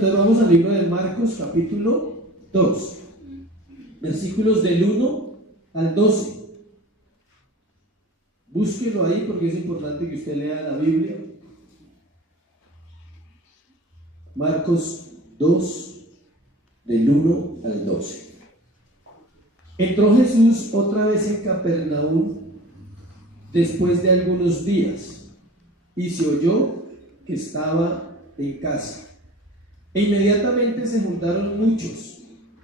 Entonces vamos al libro de Marcos, capítulo 2, versículos del 1 al 12. Búsquelo ahí porque es importante que usted lea la Biblia. Marcos 2, del 1 al 12. Entró Jesús otra vez en Capernaum después de algunos días, y se oyó que estaba en casa. E inmediatamente se juntaron muchos,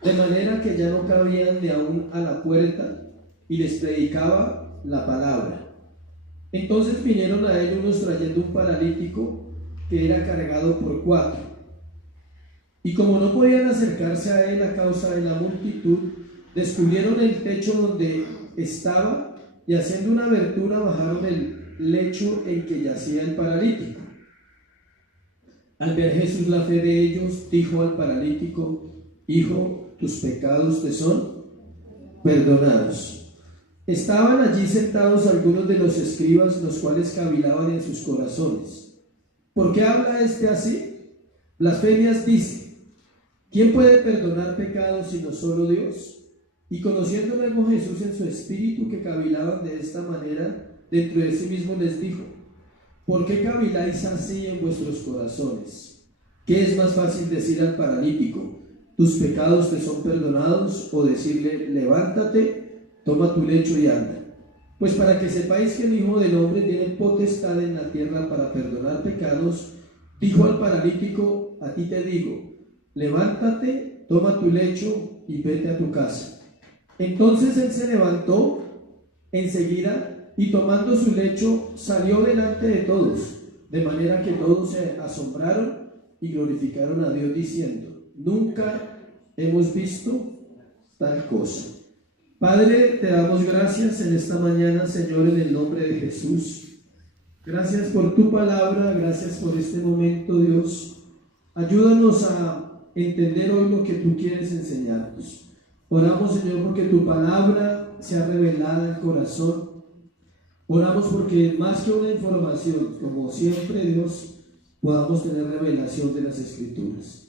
de manera que ya no cabían ni aún a la puerta, y les predicaba la palabra. Entonces vinieron a él unos trayendo un paralítico que era cargado por 4. Y como no podían acercarse a él a causa de la multitud, descubrieron el techo donde estaba, y haciendo una abertura bajaron el lecho en que yacía el paralítico. Al ver Jesús la fe de ellos, dijo al paralítico: Hijo, tus pecados te son perdonados. Estaban allí sentados algunos de los escribas, los cuales cavilaban en sus corazones: ¿por qué habla este así? Blasfemias dice. ¿Quién puede perdonar pecados sino solo Dios? Y conociendo luego Jesús en su espíritu que cavilaban de esta manera, dentro de sí mismo les dijo: ¿por qué caviláis así en vuestros corazones? ¿Qué es más fácil decir al paralítico: tus pecados te son perdonados, o decirle: levántate, toma tu lecho y anda? Pues para que sepáis que el Hijo del Hombre tiene potestad en la tierra para perdonar pecados, dijo al paralítico: a ti te digo, levántate, toma tu lecho y vete a tu casa. Entonces él se levantó enseguida, y tomando su lecho salió delante de todos, de manera que todos se asombraron y glorificaron a Dios diciendo: nunca hemos visto tal cosa. Padre, te damos gracias en esta mañana, Señor, en el nombre de Jesús. Gracias por tu palabra, gracias por este momento, Dios. Ayúdanos a entender hoy lo que tú quieres enseñarnos. Oramos, Señor, porque tu palabra sea revelada en el corazón. Oramos porque más que una información, como siempre, Dios, podamos tener revelación de las Escrituras.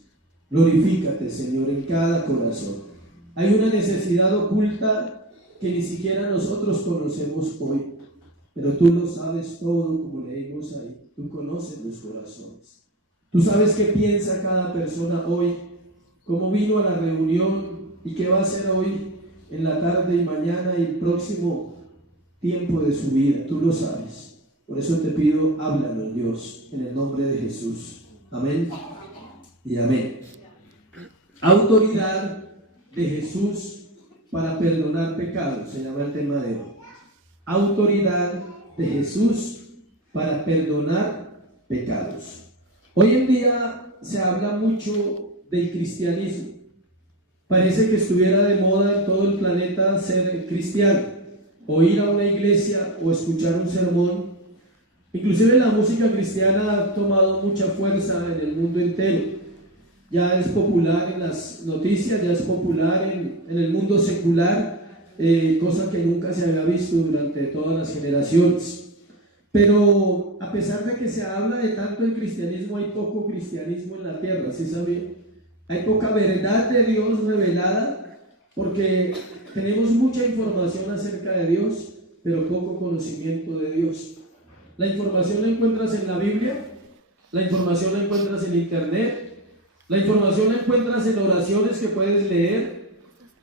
Glorifícate, Señor, en cada corazón. Hay una necesidad oculta que ni siquiera nosotros conocemos hoy, pero tú lo sabes todo, como leímos ahí. Tú conoces los corazones. Tú sabes qué piensa cada persona hoy, cómo vino a la reunión y qué va a hacer hoy, en la tarde y mañana y el próximo tiempo de su vida. Tú lo sabes. Por eso te pido, háblanos, Dios, en el nombre de Jesús. Amén y amén. Autoridad de Jesús para perdonar pecados, se llama el tema de hoy. Autoridad de Jesús para perdonar pecados. Hoy en día se habla mucho del cristianismo. Parece que estuviera de moda en todo el planeta ser cristiano, o ir a una iglesia, o escuchar un sermón. Inclusive la música cristiana ha tomado mucha fuerza en el mundo entero. Ya es popular en las noticias, ya es popular en el mundo secular, cosa que nunca se había visto durante todas las generaciones. Pero a pesar de que se habla de tanto el cristianismo, hay poco cristianismo en la tierra, ¿sí sabía? Hay poca verdad de Dios revelada, porque tenemos mucha información acerca de Dios, pero poco conocimiento de Dios. La información la encuentras en la Biblia, la información la encuentras en internet, la información la encuentras en oraciones que puedes leer,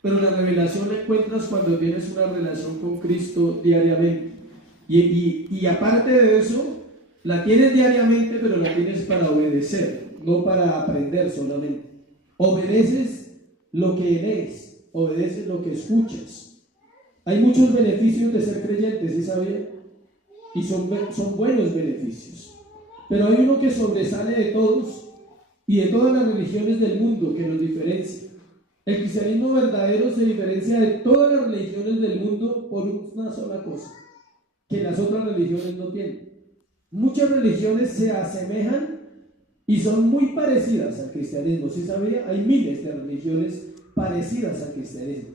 pero la revelación la encuentras cuando tienes una relación con Cristo diariamente. Y aparte de eso, la tienes diariamente, pero la tienes para obedecer, no para aprender solamente. Obedeces lo que lees, obedeces lo que escuchas. Hay muchos beneficios de ser creyente, ¿sí sabía? Y son buenos beneficios. Pero hay uno que sobresale de todos y de todas las religiones del mundo, que nos diferencia. El cristianismo verdadero se diferencia de todas las religiones del mundo por una sola cosa, que las otras religiones no tienen. Muchas religiones se asemejan y son muy parecidas al cristianismo, ¿sí sabía? Hay miles de religiones parecidas al cristianismo,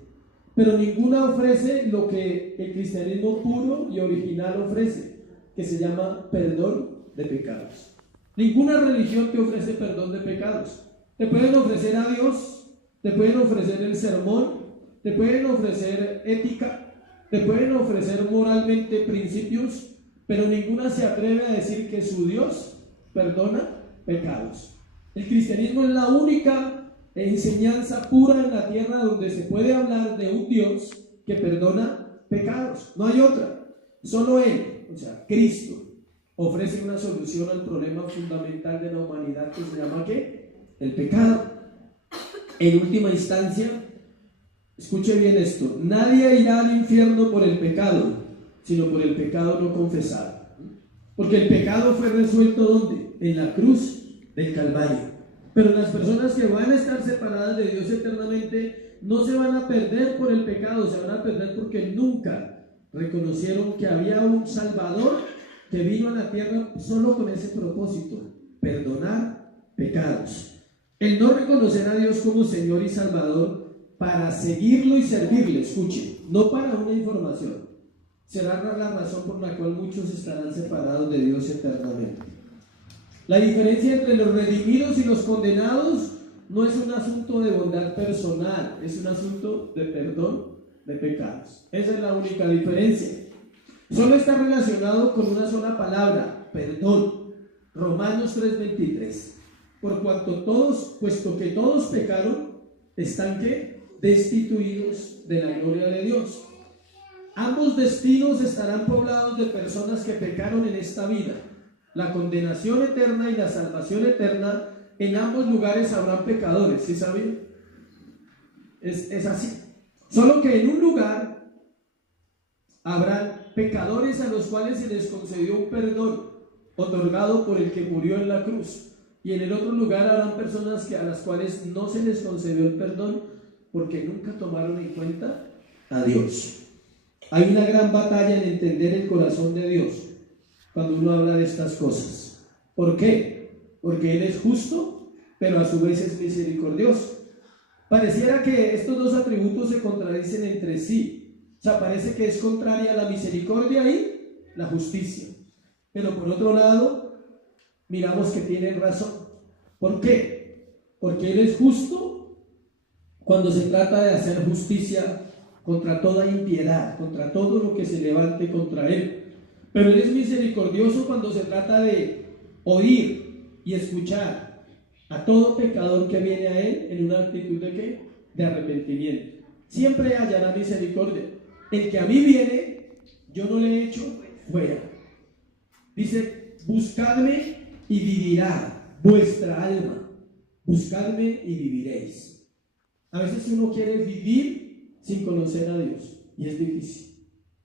pero ninguna ofrece lo que el cristianismo puro y original ofrece, que se llama perdón de pecados. Ninguna religión te ofrece perdón de pecados. Te pueden ofrecer a Dios, te pueden ofrecer el sermón, te pueden ofrecer ética, te pueden ofrecer moralmente principios, pero ninguna se atreve a decir que su Dios perdona pecados. El cristianismo es la única enseñanza pura en la tierra donde se puede hablar de un Dios que perdona pecados. No hay otra. Solo Él, o sea, Cristo, ofrece una solución al problema fundamental de la humanidad que se llama ¿qué? El pecado. En última instancia, escuche bien esto: nadie irá al infierno por el pecado, sino por el pecado no confesado. Porque el pecado fue resuelto ¿dónde? En la cruz del Calvario. Pero las personas que van a estar separadas de Dios eternamente no se van a perder por el pecado, se van a perder porque nunca reconocieron que había un Salvador que vino a la tierra solo con ese propósito: perdonar pecados. El no reconocer a Dios como Señor y Salvador para seguirlo y servirle, escuche, no para una información, será la razón por la cual muchos estarán separados de Dios eternamente. La diferencia entre los redimidos y los condenados no es un asunto de bondad personal, es un asunto de perdón de pecados. Esa es la única diferencia. Solo está relacionado con una sola palabra: perdón. Romanos 3:23. Por cuanto todos, puesto que todos pecaron, están ¿qué? Destituidos de la gloria de Dios. Ambos destinos estarán poblados de personas que pecaron en esta vida. La condenación eterna y la salvación eterna, en ambos lugares habrán pecadores, ¿sí saben? Es así. Solo que en un lugar habrán pecadores a los cuales se les concedió un perdón otorgado por el que murió en la cruz, y en el otro lugar habrán personas a las cuales no se les concedió el perdón porque nunca tomaron en cuenta a Dios. Hay una gran batalla en entender el corazón de Dios cuando uno habla de estas cosas. ¿Por qué? Porque Él es justo, pero a su vez es misericordioso. Pareciera que estos dos atributos se contradicen entre sí. O sea, parece que es contraria la misericordia y la justicia. Pero por otro lado, miramos que tienen razón. ¿Por qué? Porque Él es justo cuando se trata de hacer justicia contra toda impiedad, contra todo lo que se levante contra Él. Pero Él es misericordioso cuando se trata de oír y escuchar a todo pecador que viene a Él en una actitud de ¿qué? De arrepentimiento. Siempre hallará misericordia. El que a mí viene, yo no le echo fuera. Dice: buscadme y vivirá vuestra alma. Buscadme y viviréis. A veces uno quiere vivir sin conocer a Dios y es difícil.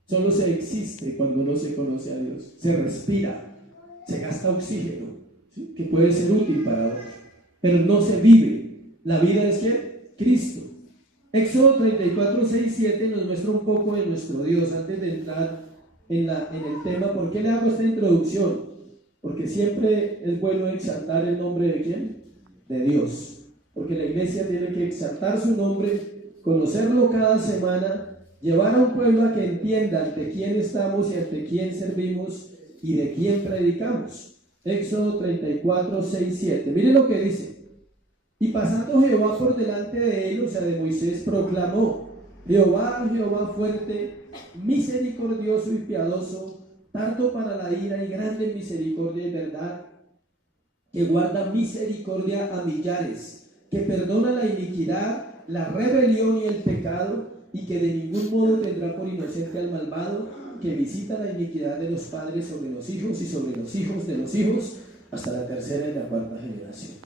Solo se existe cuando no se conoce a Dios. Se respira, se gasta oxígeno, ¿sí? Que puede ser útil para otros, pero no se vive. La vida es ¿qué? Cristo. Éxodo 34, 6, 7 nos muestra un poco de nuestro Dios. Antes de entrar en el tema, ¿por qué le hago esta introducción? Porque siempre es bueno exaltar el nombre de ¿quién? De Dios. Porque la iglesia tiene que exaltar su nombre, conocerlo cada semana, llevar a un pueblo a que entienda ante quién estamos y ante quién servimos y de quién predicamos. Éxodo 34, 6, 7. Miren lo que dice: y pasando Jehová por delante de él, o sea de Moisés, proclamó: Jehová, Jehová fuerte, misericordioso y piadoso, tardo para la ira y grande en misericordia y verdad, que guarda misericordia a millares, que perdona la iniquidad, la rebelión y el pecado, y que de ningún modo tendrá por inocente al malvado, que visita la iniquidad de los padres sobre los hijos y sobre los hijos de los hijos, hasta la tercera y la cuarta generación.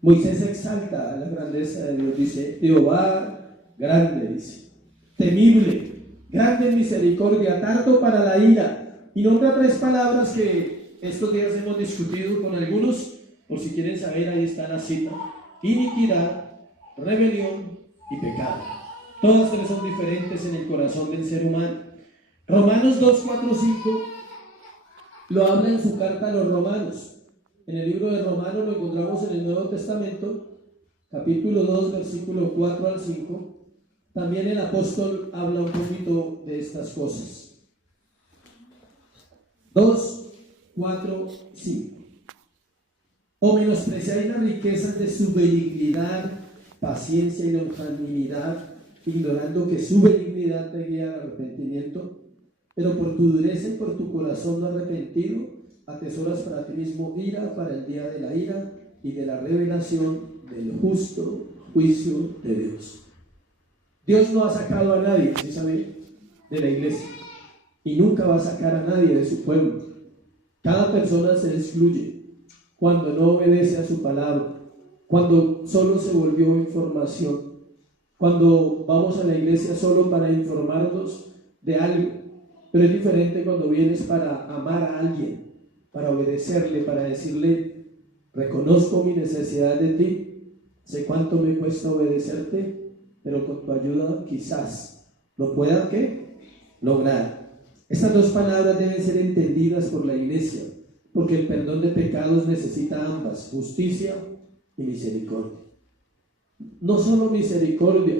Moisés exalta la grandeza de Dios, dice: Jehová grande, dice, temible, grande en misericordia, tardo para la ira, y nombra tres palabras que estos días hemos discutido con algunos. Por si quieren saber, ahí está la cita: iniquidad, rebelión y pecado. Todas tres son diferentes en el corazón del ser humano. Romanos 2, 4, 5 lo habla en su carta a los romanos. En el libro de Romanos lo encontramos en el Nuevo Testamento, capítulo 2, versículo 4 al 5. También el apóstol habla un poquito de estas cosas. 2, 4, 5. ¿O menospreciáis las riquezas de su benignidad, paciencia y longanimidad, ignorando que su benignidad te guía al arrepentimiento? Pero por tu dureza y por tu corazón no arrepentido, atesoras para ti mismo ira para el día de la ira y de la revelación del justo juicio de Dios. Dios no ha sacado a nadie, ¿sí saben?, de la iglesia, y nunca va a sacar a nadie de su pueblo. Cada persona se excluye cuando no obedece a su palabra, cuando solo se volvió información, cuando vamos a la iglesia solo para informarnos de algo. Pero es diferente cuando vienes para amar a alguien, para obedecerle, para decirle: reconozco mi necesidad de ti, sé cuánto me cuesta obedecerte, pero con tu ayuda quizás lo pueda ¿qué? Lograr. Estas dos palabras deben ser entendidas por la iglesia, porque el perdón de pecados necesita ambas, justicia y misericordia. No solo misericordia.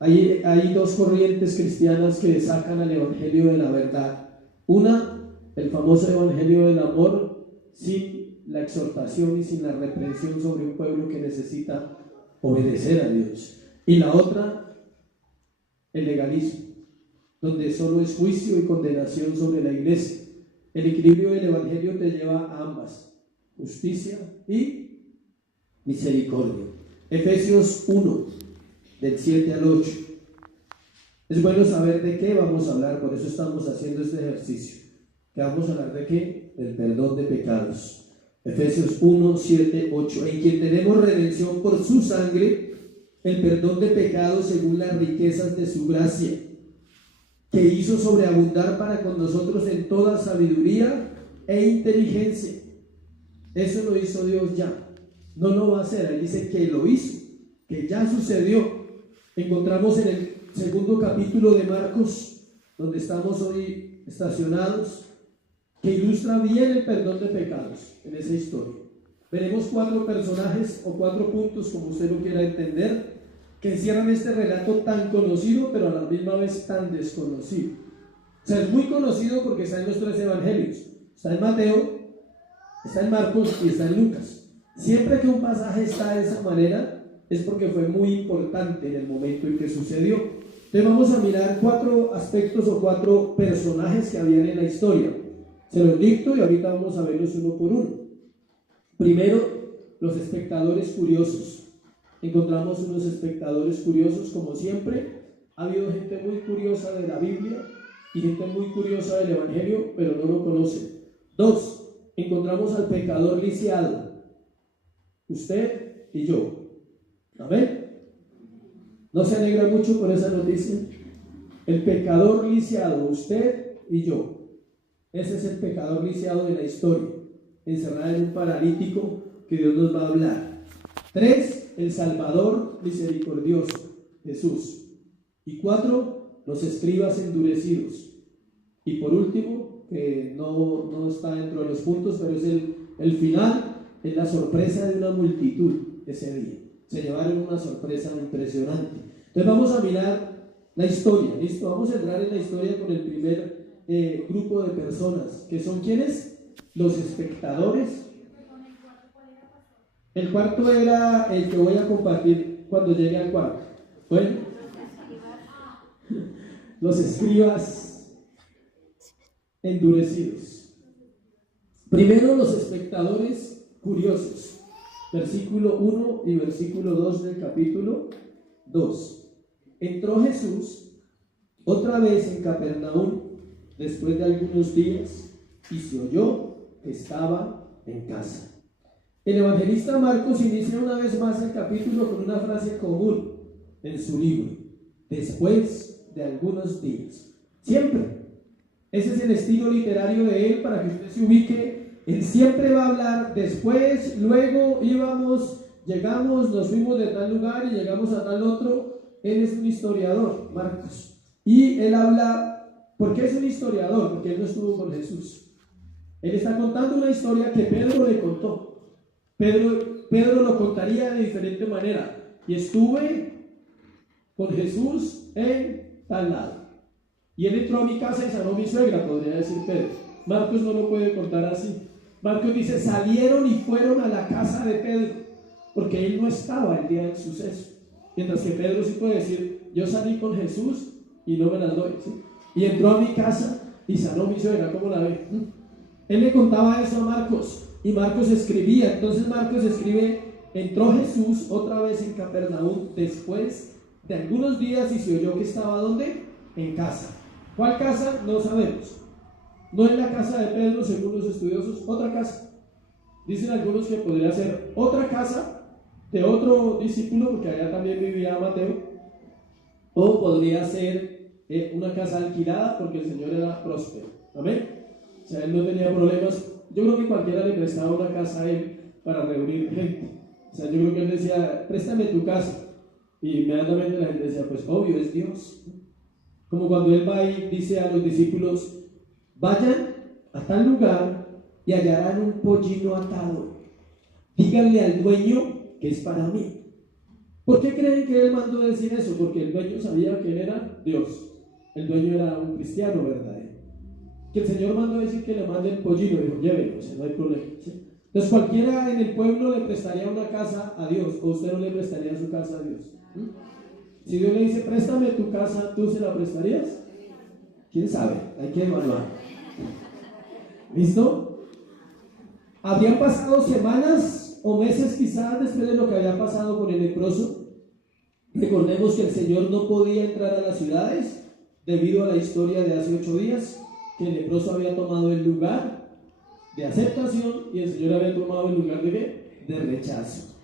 Hay dos corrientes cristianas que sacan al evangelio de la verdad. Una, el famoso evangelio del amor, sin la exhortación y sin la reprensión sobre un pueblo que necesita obedecer a Dios. Y la otra, el legalismo, donde solo es juicio y condenación sobre la iglesia. El equilibrio del evangelio te lleva a ambas, justicia y misericordia. Efesios 1, del 7 al 8. Es bueno saber de qué vamos a hablar, por eso estamos haciendo este ejercicio. ¿Que vamos a hablar de qué? Del perdón de pecados. Efesios 1, 7, 8. En quien tenemos redención por su sangre, el perdón de pecados según las riquezas de su gracia, que hizo sobreabundar para con nosotros en toda sabiduría e inteligencia. Eso lo hizo Dios ya. No lo va a hacer. Ahí dice que lo hizo, que ya sucedió. Encontramos en el segundo capítulo de Marcos, donde estamos hoy estacionados, que ilustra bien el perdón de pecados en esa historia. Veremos 4 personajes o 4 puntos, como usted lo quiera entender, que encierran este relato tan conocido, pero a la misma vez tan desconocido. O sea, es muy conocido porque está en los 3 evangelios. Está en Mateo, está en Marcos y está en Lucas. Siempre que un pasaje está de esa manera, es porque fue muy importante en el momento en que sucedió. Entonces vamos a mirar 4 aspectos o 4 personajes que habían en la historia. Se los dicto y ahorita vamos a verlos uno por uno. Primero, los espectadores curiosos. Encontramos unos espectadores curiosos, como siempre. Ha habido gente muy curiosa de la Biblia y gente muy curiosa del Evangelio, pero no lo conoce. 2, encontramos al pecador lisiado, usted y yo. ¿Amén? ¿No se alegra mucho por esa noticia? El pecador lisiado, usted y yo. Ese es el pecador lisiado de la historia, encerrado en un paralítico que Dios nos va a hablar. 3, el Salvador misericordioso, Jesús. Y 4, los escribas endurecidos. Y por último, que no está dentro de los puntos, pero es el final, es la sorpresa de una multitud ese día. Se llevaron una sorpresa impresionante. Entonces vamos a mirar la historia, ¿listo? Vamos a entrar en la historia con el primer grupo de personas, que son ¿quiénes? Los espectadores. El cuarto era el que voy a compartir cuando llegue al cuarto. Bueno, los escribas endurecidos. Primero, los espectadores curiosos. Versículo 1 y versículo 2 del capítulo 2. Entró Jesús otra vez en Capernaum después de algunos días y se oyó que estaba en casa. El evangelista Marcos inicia una vez más el capítulo con una frase común en su libro: después de algunos días. Siempre. Ese es el estilo literario de él, para que usted se ubique. Él siempre va a hablar después, luego, íbamos, llegamos, nos fuimos de tal lugar y llegamos a tal otro. Él es un historiador, Marcos. Y él habla, ¿por qué es un historiador? Porque él no estuvo con Jesús. Él está contando una historia que Pedro le contó. Pedro lo contaría de diferente manera. Y estuve con Jesús en tal lado. Y él entró a mi casa y sanó a mi suegra, podría decir Pedro. Marcos no lo puede contar así. Marcos dice, salieron y fueron a la casa de Pedro, porque él no estaba el día del suceso. Mientras que Pedro sí puede decir, yo salí con Jesús y no me las doy, ¿sí? Y entró a mi casa y sanó mi suegra, ¿cómo la ve? Él le contaba eso a Marcos y Marcos escribía. Entonces Marcos escribe, entró Jesús otra vez en Capernaum después de algunos días y se oyó que estaba ¿dónde? En casa. ¿Cuál casa? No sabemos. No es la casa de Pedro según los estudiosos, otra casa. Dicen algunos que podría ser otra casa de otro discípulo, porque allá también vivía Mateo, o podría ser una casa alquilada porque el Señor era próspero. Amén. O sea, él no tenía problemas. Yo creo que cualquiera le prestaba una casa a él para reunir gente. O sea, yo creo que él decía, préstame tu casa. Y inmediatamente la gente decía, pues obvio, es Dios. Como cuando él va y dice a los discípulos, vayan a tal lugar y hallarán un pollino atado. Díganle al dueño que es para mí. ¿Por qué creen que él mandó decir eso? Porque el dueño sabía que él era Dios. El dueño era un cristiano verdadero. Que el Señor mandó decir que le mande el pollino, dijo, llévenlo, no hay problema, ¿sí? Entonces cualquiera en el pueblo le prestaría una casa a Dios, o usted no le prestaría su casa a Dios. Si Dios le dice, préstame tu casa, ¿tú se la prestarías? ¿Quién sabe? Hay que evaluar. ¿Listo? Habían pasado semanas o meses quizás después de lo que había pasado con el leproso. Recordemos que el Señor no podía entrar a las ciudades debido a la historia de hace 8 días, que el leproso había tomado el lugar de aceptación y el Señor había tomado el lugar de ¿qué? De rechazo.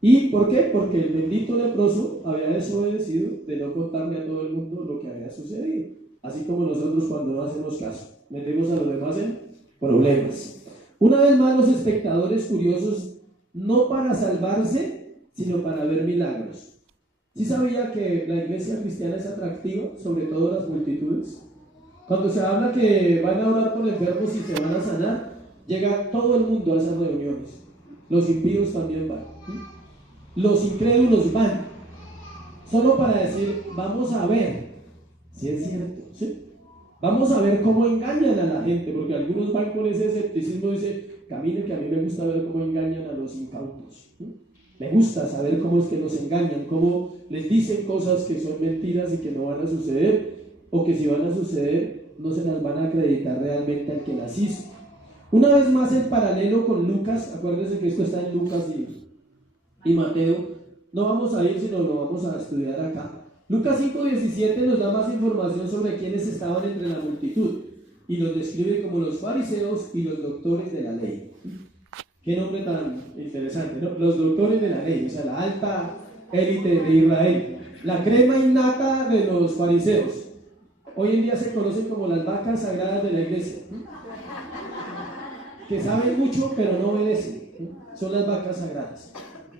¿Y por qué? Porque el bendito leproso había desobedecido de no contarle a todo el mundo lo que había sucedido. Así como nosotros cuando no hacemos caso, metemos a los demás en problemas. Una vez más los espectadores curiosos, no para salvarse, sino para ver milagros. ¿Sí sabía que la iglesia cristiana es atractiva, sobre todo las multitudes? Cuando se habla que van a orar por enfermos y se van a sanar, llega todo el mundo a esas reuniones. Los impíos también van. Los incrédulos van. Solo para decir, vamos a ver si es cierto, ¿sí? Vamos a ver cómo engañan a la gente, porque algunos van con ese escepticismo, dice, camine que a mí me gusta ver cómo engañan a los incautos. Me gusta saber cómo es que los engañan, cómo les dicen cosas que son mentiras y que no van a suceder, o que si van a suceder, no se las van a acreditar realmente al que las hizo. Una vez más el paralelo con Lucas, acuérdense que esto está en Lucas y Mateo, no vamos a ir sino lo vamos a estudiar acá. Lucas 5:17 nos da más información sobre quienes estaban entre la multitud y los describe como los fariseos y los doctores de la ley. Qué nombre tan interesante, ¿no? Los doctores de la ley, o sea, la alta élite de Israel, la crema innata de los fariseos. Hoy en día se conocen como las vacas sagradas de la iglesia, que saben mucho pero no obedecen. Son las vacas sagradas,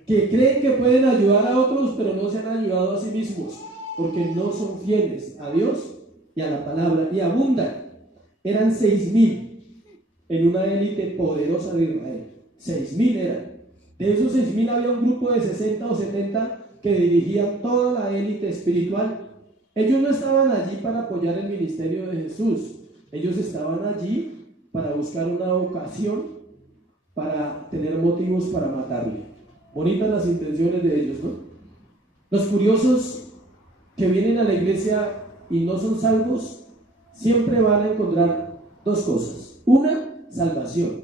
que creen que pueden ayudar a otros pero no se han ayudado a sí mismos, porque no son fieles a Dios y a la palabra, y abundan. Eran 6,000 en una élite poderosa de Israel. 6,000 eran. De esos 6,000 había un grupo de 60 o 70 que dirigían toda la élite espiritual. Ellos no estaban allí para apoyar el ministerio de Jesús. Ellos estaban allí para buscar una ocasión, para tener motivos para matarle. Bonitas las intenciones de ellos, ¿no? Los curiosos que vienen a la iglesia y no son salvos, siempre van a encontrar dos cosas. Una, salvación.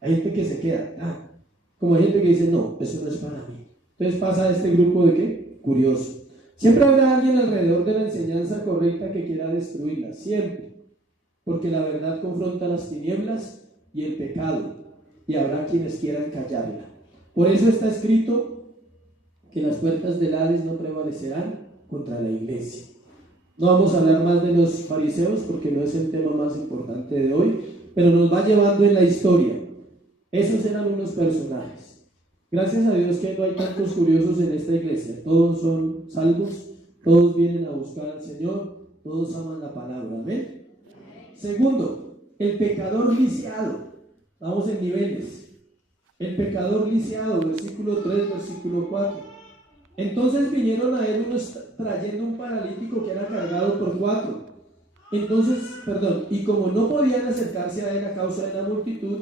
Hay gente que se queda, como hay gente que dice, no, eso no es para mí. Entonces pasa este grupo de ¿qué? Curioso. Siempre habrá alguien alrededor de la enseñanza correcta que quiera destruirla, siempre. Porque la verdad confronta las tinieblas y el pecado, y habrá quienes quieran callarla. Por eso está escrito que las puertas del Hades no prevalecerán contra la iglesia. No vamos a hablar más de los fariseos porque no es el tema más importante de hoy, pero nos va llevando en la historia. Esos eran unos personajes. Gracias a Dios que no hay tantos curiosos en esta iglesia. Todos son salvos, todos vienen a buscar al Señor, todos aman la palabra. ¿Amén? Segundo, el pecador lisiado. Vamos en niveles. El pecador lisiado, versículo 3, versículo 4. Entonces vinieron a él unos trayendo un paralítico que era cargado por 4. Y como no podían acercarse a él a causa de la multitud,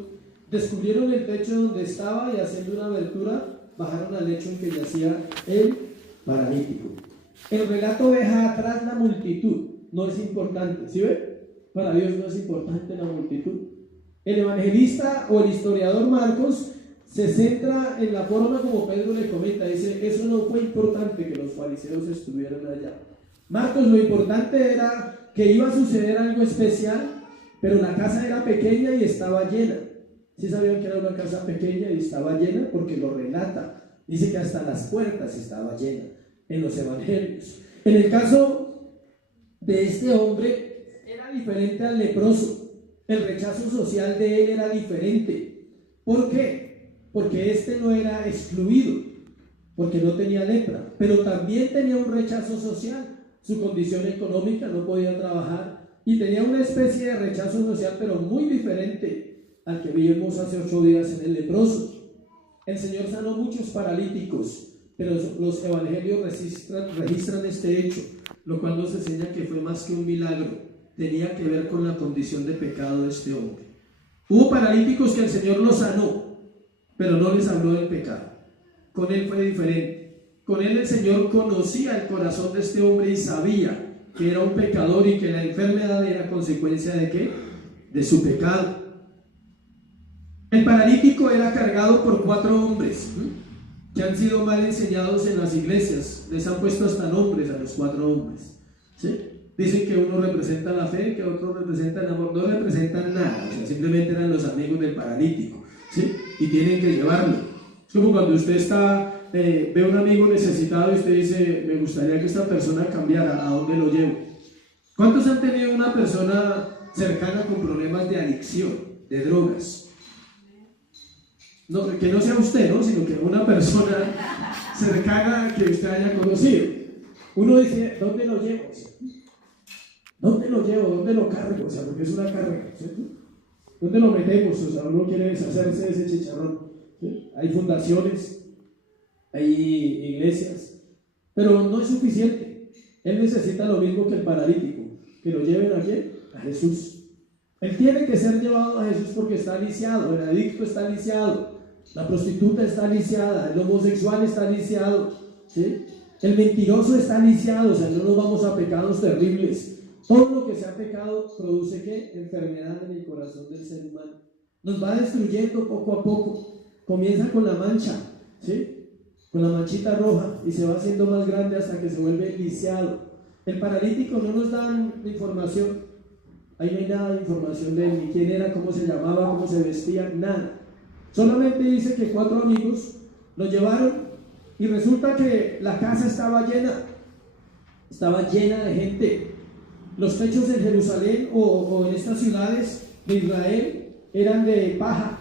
descubrieron el techo donde estaba y haciendo una abertura, bajaron al lecho en que yacía el paralítico. El relato deja atrás la multitud, no es importante, ¿sí ve? Para Dios no es importante la multitud. El evangelista o el historiador Marcos se centra en la forma como Pedro le comenta, dice, eso no fue importante que los fariseos estuvieran allá. Marcos, lo importante era que iba a suceder algo especial, pero la casa era pequeña y estaba llena. ¿Sí sabían que era una casa pequeña y estaba llena? Porque lo relata. Dice que hasta las puertas estaba llena en los evangelios. En el caso de este hombre era diferente al leproso. El rechazo social de él era diferente. ¿Por qué? Porque este no era excluido, porque no tenía lepra, pero también tenía un rechazo social. Su condición económica, no podía trabajar y tenía una especie de rechazo social, pero muy diferente al que vimos hace 8 días en el leproso. El Señor sanó muchos paralíticos, pero los evangelios registran este hecho, lo cual nos enseña que fue más que un milagro, tenía que ver con la condición de pecado de este hombre. Hubo paralíticos que el Señor los sanó, pero no les habló del pecado. Con él fue diferente. Con él el Señor conocía el corazón de este hombre y sabía que era un pecador y que la enfermedad era consecuencia ¿de qué? De su pecado. El paralítico era cargado por 4 hombres que han sido mal enseñados en las iglesias. Les han puesto hasta nombres a los 4 hombres, ¿sí? Dicen que uno representa la fe, que otro representa el amor. No representan nada, o sea, simplemente eran los amigos del paralítico, ¿sí? Y tienen que llevarlo. Es como cuando usted ve a un amigo necesitado y usted dice, me gustaría que esta persona cambiara, ¿a dónde lo llevo? ¿Cuántos han tenido una persona cercana con problemas de adicción, de drogas? No, que no sea usted, ¿no? Sino que una persona cercana que usted haya conocido. Uno dice, ¿dónde lo llevo? ¿Dónde lo llevo? ¿Dónde lo cargo? O sea, porque es una carga, ¿cierto? ¿Dónde lo metemos? O sea, uno quiere deshacerse de ese chicharrón, ¿sí? Hay fundaciones, hay iglesias, pero no es suficiente. Él necesita lo mismo que el paralítico, que lo lleven ¿a quién? A Jesús. Él tiene que ser llevado a Jesús porque está lisiado, el adicto está lisiado, la prostituta está lisiada, el homosexual está lisiado, ¿sí? El mentiroso está lisiado. O sea, no nos vamos a pecados terribles. Todo lo que sea pecado produce ¿qué? Enfermedad en el corazón del ser humano. Nos va destruyendo poco a poco. Comienza con la mancha, ¿sí? Con la manchita roja y se va haciendo más grande hasta que se vuelve lisiado. El paralítico no nos dan información. Ahí no hay nada de información de él, ni quién era, cómo se llamaba, cómo se vestía, nada. Solamente dice que 4 amigos lo llevaron y resulta que la casa estaba llena de gente. Los techos en Jerusalén o en estas ciudades de Israel eran de paja,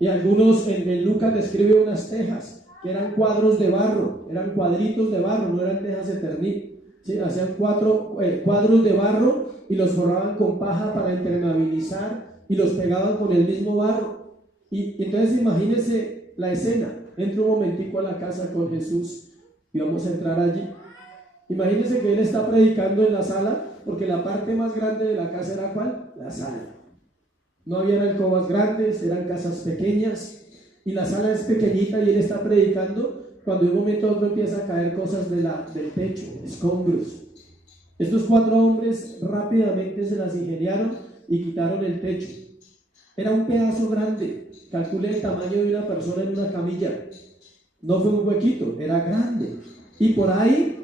y algunos en Lucas describe unas tejas que eran cuadros de barro, eran cuadritos de barro, no eran tejas de ternil, ¿sí? Hacían cuadros de barro y los forraban con paja para impermeabilizar y los pegaban con el mismo barro. Y entonces imagínense la escena. Entro un momentico a la casa con Jesús y vamos a entrar allí. Imagínense que él está predicando en la sala, porque la parte más grande de la casa era ¿cuál? La sala. No había alcobas grandes, eran casas pequeñas y la sala es pequeñita y él está predicando cuando de un momento a otro empieza a caer cosas del techo, escombros. Estos 4 hombres rápidamente se las ingeniaron y quitaron el techo. Era un pedazo grande, calcule el tamaño de una persona en una camilla. No fue un huequito, era grande. Y por ahí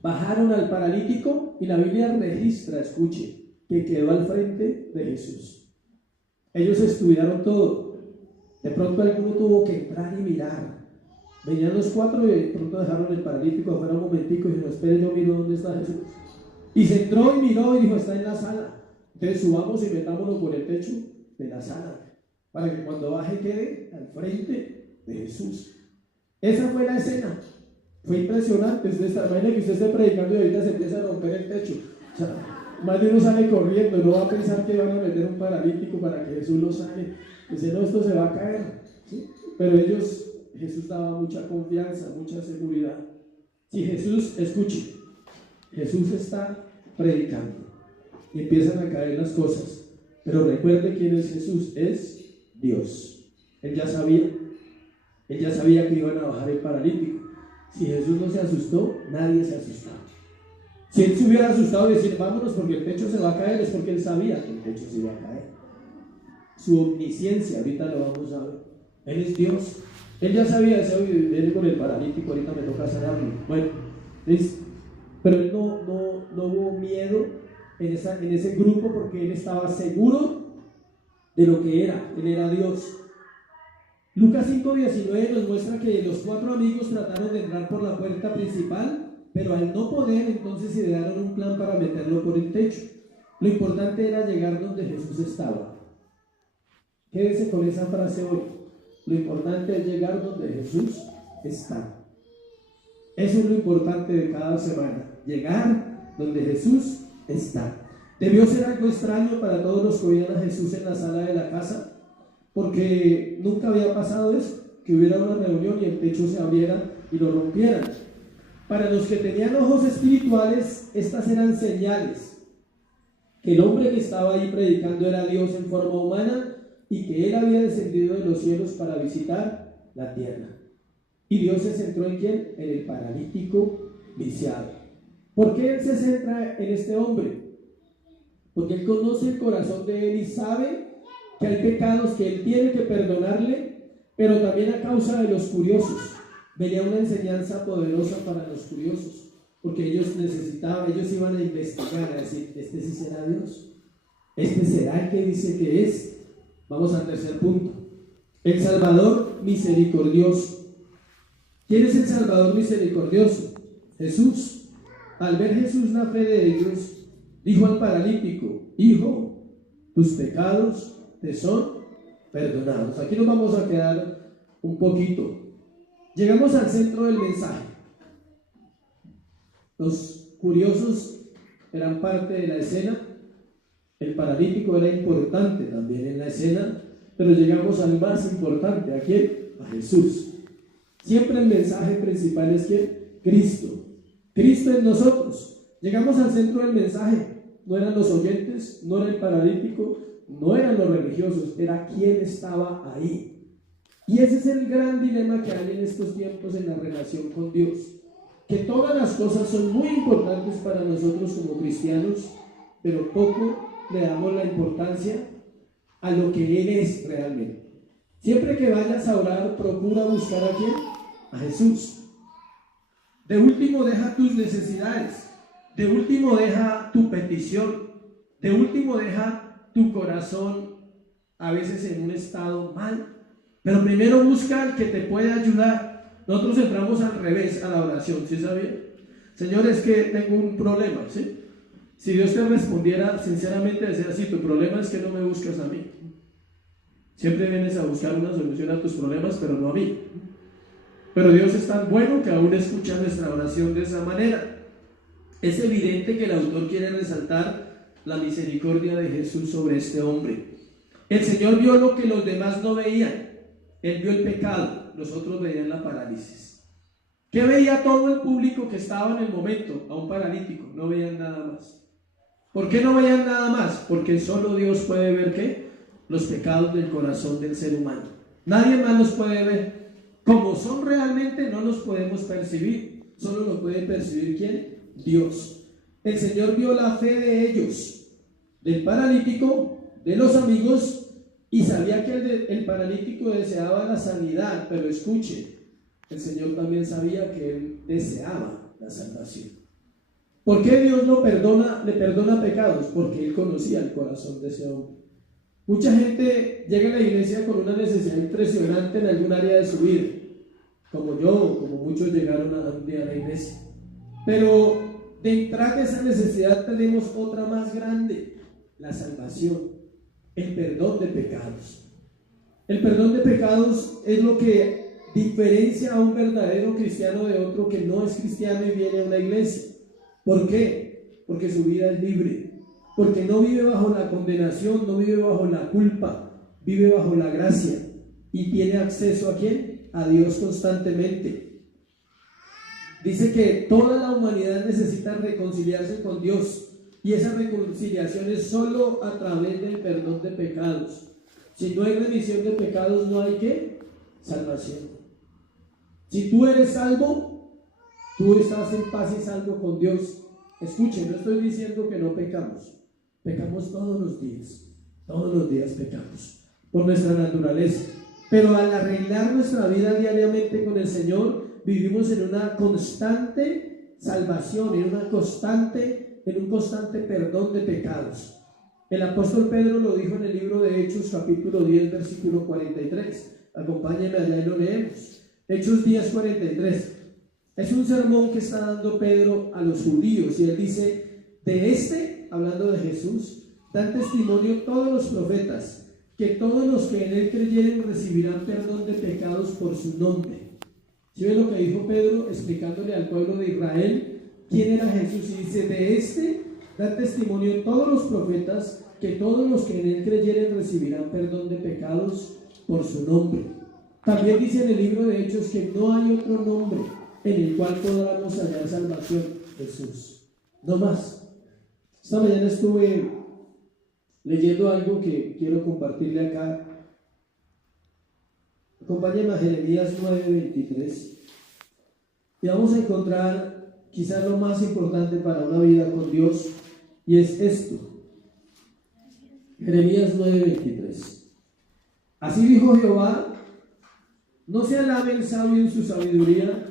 bajaron al paralítico y la Biblia registra, escuche, que quedó al frente de Jesús. Ellos estudiaron todo. De pronto alguno tuvo que entrar y mirar. Venían los 4 y de pronto dejaron el paralítico afuera un momentico y dijo, espere, yo miro dónde está Jesús. Y se entró y miró y dijo, está en la sala. Entonces subamos y metámonos por el techo de la sala, para que cuando baje quede al frente de Jesús. Esa fue la escena. Fue impresionante. Imagina que usted esté predicando y ahorita se empieza a romper el techo. O sea, más de uno sale corriendo, no va a pensar que van a meter un paralítico para que Jesús lo saque. Dice, no, esto se va a caer, ¿sí? Pero Jesús daba mucha confianza, mucha seguridad. Si Jesús, escuche, Jesús está predicando y empiezan a caer las cosas, pero recuerde quién es Jesús, es Dios. Él ya sabía que iban a bajar el paralítico. Si Jesús no se asustó, nadie se asustó. Si él se hubiera asustado y decir, vámonos porque el techo se va a caer, es porque él sabía que el techo se iba a caer. Su omnisciencia, ahorita lo vamos a ver. Él es Dios. Él ya sabía, decía, oye, viene con el paralítico, ahorita me toca sanarlo. Bueno, pero él no hubo miedo en ese grupo, porque él estaba seguro de lo que era. Él era Dios. Lucas 5:19 nos muestra que los 4 amigos trataron de entrar por la puerta principal, pero al no poder, entonces idearon un plan para meterlo por el techo. Lo importante era llegar donde Jesús estaba. Quédese con esa frase hoy. Lo importante es llegar donde Jesús está. Eso es lo importante de cada semana. Llegar donde Jesús está. Debió ser algo extraño para todos los que veían a Jesús en la sala de la casa, porque nunca había pasado eso, que hubiera una reunión y el techo se abriera y lo rompieran. Para los que tenían ojos espirituales, estas eran señales que el hombre que estaba ahí predicando era Dios en forma humana y que él había descendido de los cielos para visitar la tierra. Y Dios se centró ¿en quién? En el paralítico lisiado. ¿Por qué él se centra en este hombre? Porque él conoce el corazón de él y sabe que hay pecados que él tiene que perdonarle, pero también a causa de los curiosos. Venía una enseñanza poderosa para los curiosos, porque ellos iban a investigar, a decir, ¿este sí será Dios? ¿Este será el que dice que es? Vamos al tercer punto. El Salvador misericordioso. ¿Quién es el Salvador misericordioso? Jesús. Al ver Jesús la fe de ellos, dijo al paralítico, hijo, tus pecados te son perdonados. Aquí nos vamos a quedar un poquito. Llegamos al centro del mensaje. Los curiosos eran parte de la escena. El paralítico era importante también en la escena, pero llegamos al más importante. ¿A quién? A Jesús. Siempre el mensaje principal es ¿quién? Cristo. Cristo en nosotros. Llegamos al centro del mensaje. No eran los oyentes, no era el paralítico, no eran los religiosos, era quién estaba ahí. Y ese es el gran dilema que hay en estos tiempos en la relación con Dios, que todas las cosas son muy importantes para nosotros como cristianos, pero poco le damos la importancia a lo que Él es realmente. Siempre que vayas a orar, procura buscar a ¿quién? A Jesús. De último, deja tus necesidades. De último, deja tu petición. De último, deja tu corazón a veces en un estado mal. Pero primero busca al que te puede ayudar. Nosotros entramos al revés a la oración, ¿sí sabía? Señor, es que tengo un problema, ¿sí? Si Dios te respondiera sinceramente, decir así, tu problema es que no me buscas a mí. Siempre vienes a buscar una solución a tus problemas, pero no a mí. Pero Dios es tan bueno que aún escucha nuestra oración de esa manera. Es evidente que el autor quiere resaltar la misericordia de Jesús sobre este hombre. El Señor vio lo que los demás no veían. Él vio el pecado, los otros veían la parálisis. ¿Qué veía todo el público que estaba en el momento? A un paralítico, no veían nada más. ¿Por qué no veían nada más? Porque solo Dios puede ver ¿qué? Los pecados del corazón del ser humano. Nadie más los puede ver. Como son realmente, no los podemos percibir. Solo lo puede percibir ¿quién? Dios. El Señor vio la fe de ellos, del paralítico, de los amigos, y sabía que el paralítico deseaba la sanidad. Pero escuche, el Señor también sabía que él deseaba la salvación. ¿Por qué Dios le perdona pecados? Porque Él conocía el corazón de ese hombre. Mucha gente llega a la iglesia con una necesidad impresionante en algún área de su vida, como yo, como muchos llegaron un día a la iglesia. Pero detrás de esa necesidad tenemos otra más grande, la salvación, el perdón de pecados. El perdón de pecados es lo que diferencia a un verdadero cristiano de otro que no es cristiano y viene a una iglesia. ¿Por qué? Porque su vida es libre, porque no vive bajo la condenación, no vive bajo la culpa, vive bajo la gracia y tiene acceso ¿a quién? A Dios constantemente. Dice que toda la humanidad necesita reconciliarse con Dios, y esa reconciliación es solo a través del perdón de pecados. Si no hay remisión de pecados, no hay ¿qué? Salvación. Si tú eres salvo, tú estás en paz y salvo con Dios. Escuchen, no estoy diciendo que no pecamos. Pecamos todos los días pecamos, por nuestra naturaleza. Pero al arreglar nuestra vida diariamente con el Señor, vivimos en una constante salvación, en un constante perdón de pecados. El apóstol Pedro lo dijo en el libro de Hechos, capítulo 10, versículo 43. Acompáñenme allá y lo leemos. Hechos 10, 43. Es un sermón que está dando Pedro a los judíos, y él dice: hablando de Jesús, dan testimonio todos los profetas, que todos los que en él creyeren recibirán perdón de pecados por su nombre. ¿Sí ven lo que dijo Pedro explicándole al pueblo de Israel quién era Jesús? Y dice: dan testimonio todos los profetas, que todos los que en él creyeren recibirán perdón de pecados por su nombre. También dice en el libro de Hechos que no hay otro nombre en el cual podamos hallar salvación: Jesús, no más. Esta mañana estuve leyendo algo que quiero compartirle acá. Acompáñenme a Jeremías 9:23, y vamos a encontrar quizás lo más importante para una vida con Dios, y es esto. Jeremías 9:23. Así dijo Jehová: no se alabe el sabio en su sabiduría,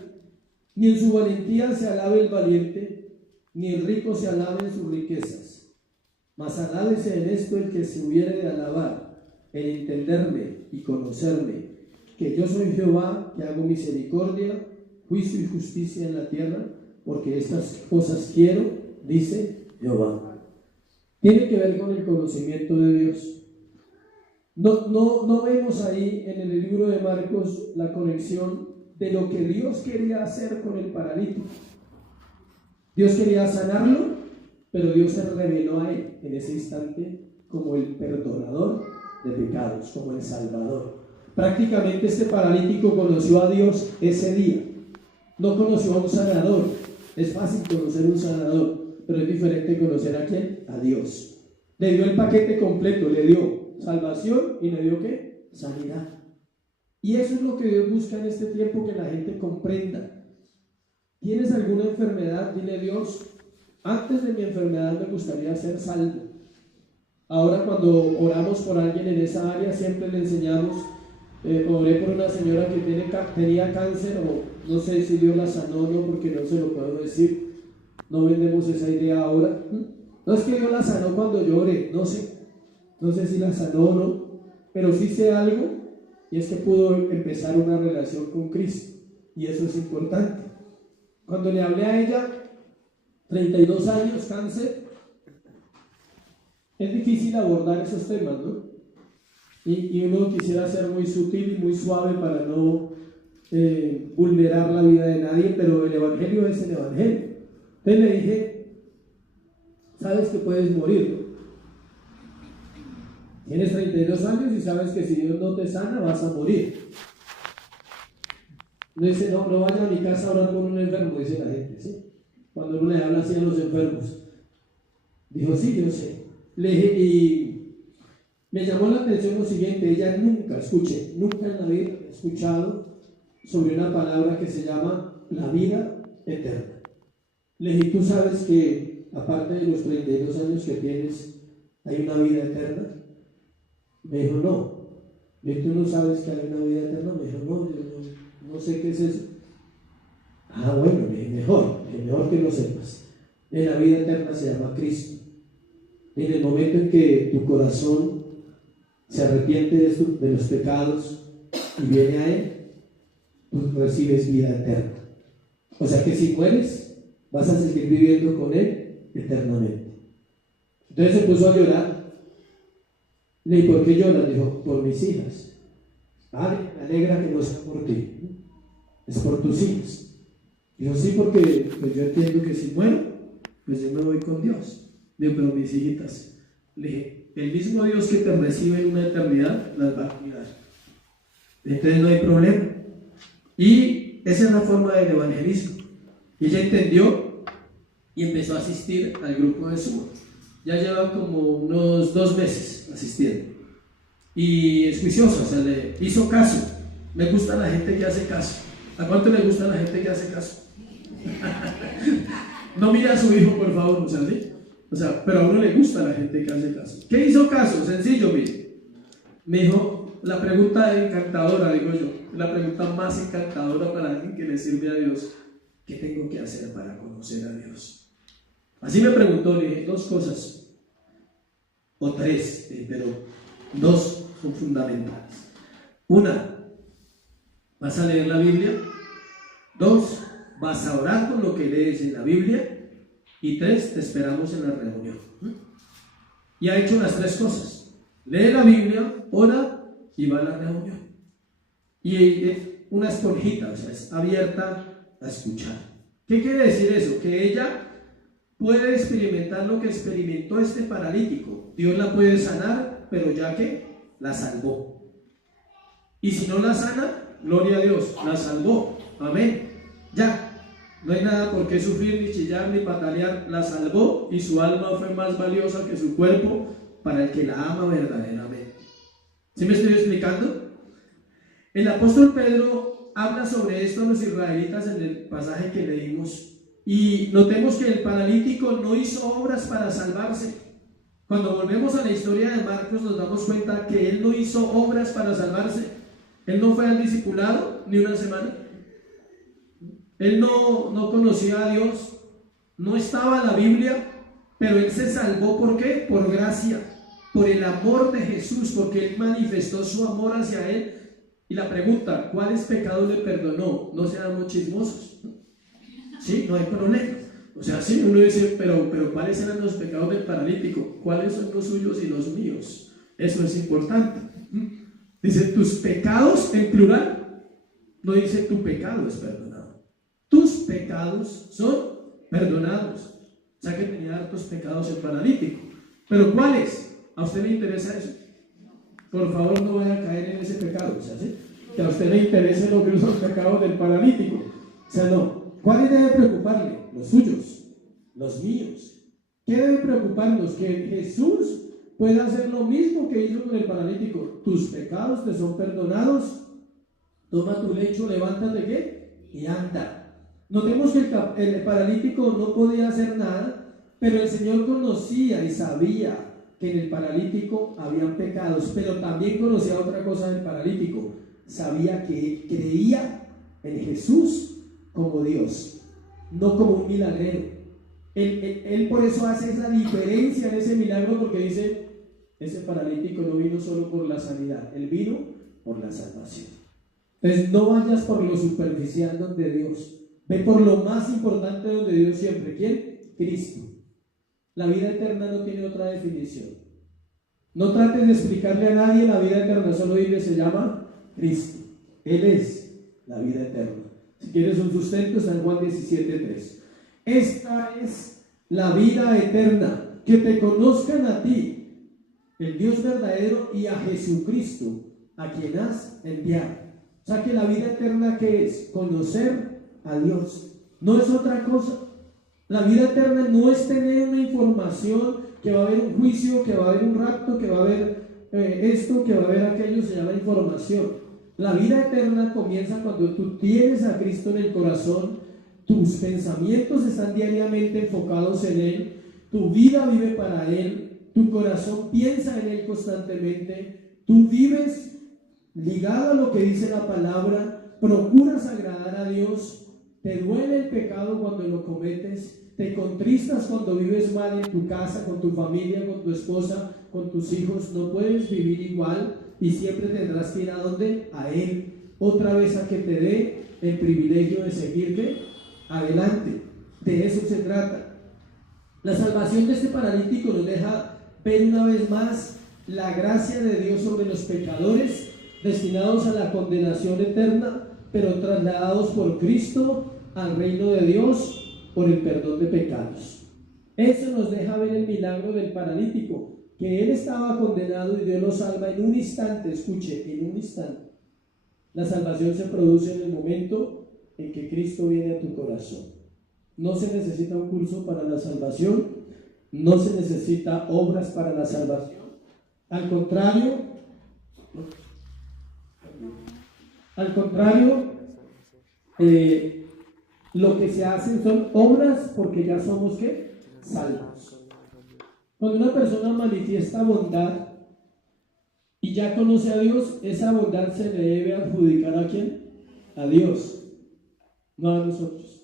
ni en su valentía se alabe el valiente, ni el rico se alabe en sus riquezas. Mas alábese en esto el que se hubiere de alabar, en entenderme y conocerme, que yo soy Jehová, que hago misericordia, juicio y justicia en la tierra, porque estas cosas quiero, dice Jehová. Tiene que ver con el conocimiento de Dios. No vemos ahí en el libro de Marcos la conexión de lo que Dios quería hacer con el paralítico. Dios quería sanarlo, pero Dios se reveló a él en ese instante como el perdonador de pecados, como el Salvador. Prácticamente este paralítico conoció a Dios ese día. No conoció a un sanador. Es fácil conocer un sanador, pero es diferente conocer a quién, a Dios. Le dio el paquete completo, le dio salvación y le dio ¿qué? Sanidad. Y eso es lo que Dios busca en este tiempo, que la gente comprenda. ¿Tienes alguna enfermedad? Dile: Dios, antes de mi enfermedad me gustaría ser salvo. Ahora, cuando oramos por alguien en esa área, siempre le enseñamos, oré por una señora que tenía cáncer, o no sé si Dios la sanó o no, porque no se lo puedo decir. No vendemos esa idea ahora. No es que Dios la sanó cuando yo oré, no sé si la sanó o no, pero sí sé algo, y es que pudo empezar una relación con Cristo, y eso es importante. Cuando le hablé a ella, 32 años, cáncer, es difícil abordar esos temas, ¿no? Y uno quisiera ser muy sutil y muy suave para no vulnerar la vida de nadie, pero el Evangelio es el Evangelio. Entonces le dije: sabes que puedes morir, ¿no? Tienes 32 años y sabes que si Dios no te sana, vas a morir. No dice: no vaya a mi casa a orar por un enfermo, dice la gente, ¿sí? Cuando uno le habla así a los enfermos. Dijo: sí, yo sé. Le dije, y me llamó la atención lo siguiente: ella nunca en la vida ha escuchado sobre una palabra que se llama la vida eterna. Le dije: ¿tú sabes que aparte de los 32 años que tienes, hay una vida eterna? Me dijo: no. Le dije: ¿tú no sabes que hay una vida eterna? Me dijo: no, yo no sé qué es eso. Ah, bueno, mejor que lo sepas. La vida eterna se llama Cristo. En el momento en que tu corazón se arrepiente de los pecados y viene a Él, tú recibes vida eterna. O sea que si mueres, vas a seguir viviendo con Él eternamente. Entonces se puso a llorar. Le dije: ¿por qué lloras? Dijo: por mis hijas. Me alegra que no sea por ti, es por tus hijas. Dijo: sí, porque pues yo entiendo que si muero, pues yo me voy con Dios. Digo: pero mis hijitas. Le dije: el mismo Dios que te recibe en una eternidad las va a cuidar. Entonces no hay problema. Y esa es la forma del evangelismo. Y ella entendió y empezó a asistir al grupo de Suma. Ya lleva como unos 2 meses asistiendo. y es juiciosa, o sea, le hizo caso. Me gusta la gente que hace caso. ¿A cuánto le gusta la gente que hace caso? No mira a su hijo, por favor, o sea, ¿sí? O sea, pero a uno le gusta la gente que hace caso. ¿Qué hizo caso? Sencillo, mire. Me dijo, la pregunta encantadora, digo yo, la pregunta más encantadora para alguien que le sirve a Dios: ¿qué tengo que hacer para conocer a Dios? Así me preguntó, le dije 2 cosas, o 3, pero 2 son fundamentales. Una, vas a leer la Biblia. 2, vas a orar con lo que lees en la Biblia. Y 3, te esperamos en la reunión. Y ha hecho las 3 cosas: lee la Biblia, ora y va a la reunión. Y es una esponjita, o sea, es abierta a escuchar. ¿Qué quiere decir eso? Que ella puede experimentar lo que experimentó este paralítico. Dios la puede sanar, pero ya que la salvó. Y si no la sana, gloria a Dios, la salvó. Amén. Ya. No hay nada por qué sufrir, ni chillar, ni patalear. La salvó y su alma fue más valiosa que su cuerpo para el que la ama verdaderamente. ¿Sí me estoy explicando? El apóstol Pedro habla sobre esto a los israelitas en el pasaje que leímos. Y notemos que el paralítico no hizo obras para salvarse. Cuando volvemos a la historia de Marcos nos damos cuenta que él no hizo obras para salvarse. Él no fue al discipulado ni una semana. Él no conocía a Dios, no estaba en la Biblia, pero él se salvó. ¿Por qué? Por gracia, por el amor de Jesús, porque él manifestó su amor hacia él. Y la pregunta: ¿cuáles pecados le perdonó? No seamos chismosos, ¿sí? No hay problema. O sea, sí, uno dice, pero ¿cuáles eran los pecados del paralítico? ¿Cuáles son los suyos y los míos? Eso es importante. Dice, tus pecados en plural, no dice tu pecado es perdonado. Tus pecados son perdonados. O sea que tenía hartos pecados el paralítico. ¿Pero cuáles? ¿A usted le interesa eso? Por favor, no vaya a caer en ese pecado. O sea, ¿sí? Que a usted le interese lo que son los pecados del paralítico. O sea, no. ¿Cuáles debe preocuparle? Los suyos, los míos. ¿Qué debe preocuparnos? Que Jesús pueda hacer lo mismo que hizo con el paralítico. Tus pecados te son perdonados. Toma tu lecho, levántate, ¿qué? Y anda. Notemos que el paralítico no podía hacer nada, pero el Señor conocía y sabía que en el paralítico habían pecados, pero también conocía otra cosa del paralítico. Sabía que él creía en Jesús como Dios, no como un milagrero. Él por eso hace esa diferencia en ese milagro, porque dice, ese paralítico no vino solo por la sanidad, él vino por la salvación. Entonces no vayas por lo superficial donde Dios. Ve por lo más importante donde Dios siempre. ¿Quién? Cristo. La vida eterna no tiene otra definición. No trates de explicarle a nadie la vida eterna, solo dile, se llama Cristo. Él es la vida eterna. Si quieres un sustento, está en Juan 17:3. Esta es la vida eterna, que te conozcan a ti, el Dios verdadero, y a Jesucristo, a quien has enviado. O sea que la vida eterna, ¿qué es? Conocer a Dios. No es otra cosa. La vida eterna no es tener una información que va a haber un juicio, que va a haber un rapto, que va a haber esto, que va a haber aquello. Se llama información. La vida eterna comienza cuando tú tienes a Cristo en el corazón, tus pensamientos están diariamente enfocados en Él, tu vida vive para Él, tu corazón piensa en Él constantemente, tú vives ligado a lo que dice la palabra, procuras agradar a Dios. Te duele el pecado cuando lo cometes, te contristas cuando vives mal en tu casa, con tu familia, con tu esposa, con tus hijos. No puedes vivir igual y siempre tendrás que ir a ¿dónde? A Él, otra vez a que te dé el privilegio de seguirte adelante. De eso se trata. La salvación de este paralítico nos deja ver una vez más la gracia de Dios sobre los pecadores destinados a la condenación eterna, pero trasladados por Cristo al reino de Dios por el perdón de pecados. Eso nos deja ver el milagro del paralítico, que él estaba condenado y Dios lo salva en un instante. Escuche, en un instante. La salvación se produce en el momento en que Cristo viene a tu corazón. No se necesita un curso para la salvación, no se necesita obras para la salvación. Al contrario, Al contrario, lo que se hacen son obras porque ya somos ¿qué? Salvos. Cuando una persona manifiesta bondad y ya conoce a Dios, esa bondad se le debe adjudicar ¿a quién? A Dios, no a nosotros.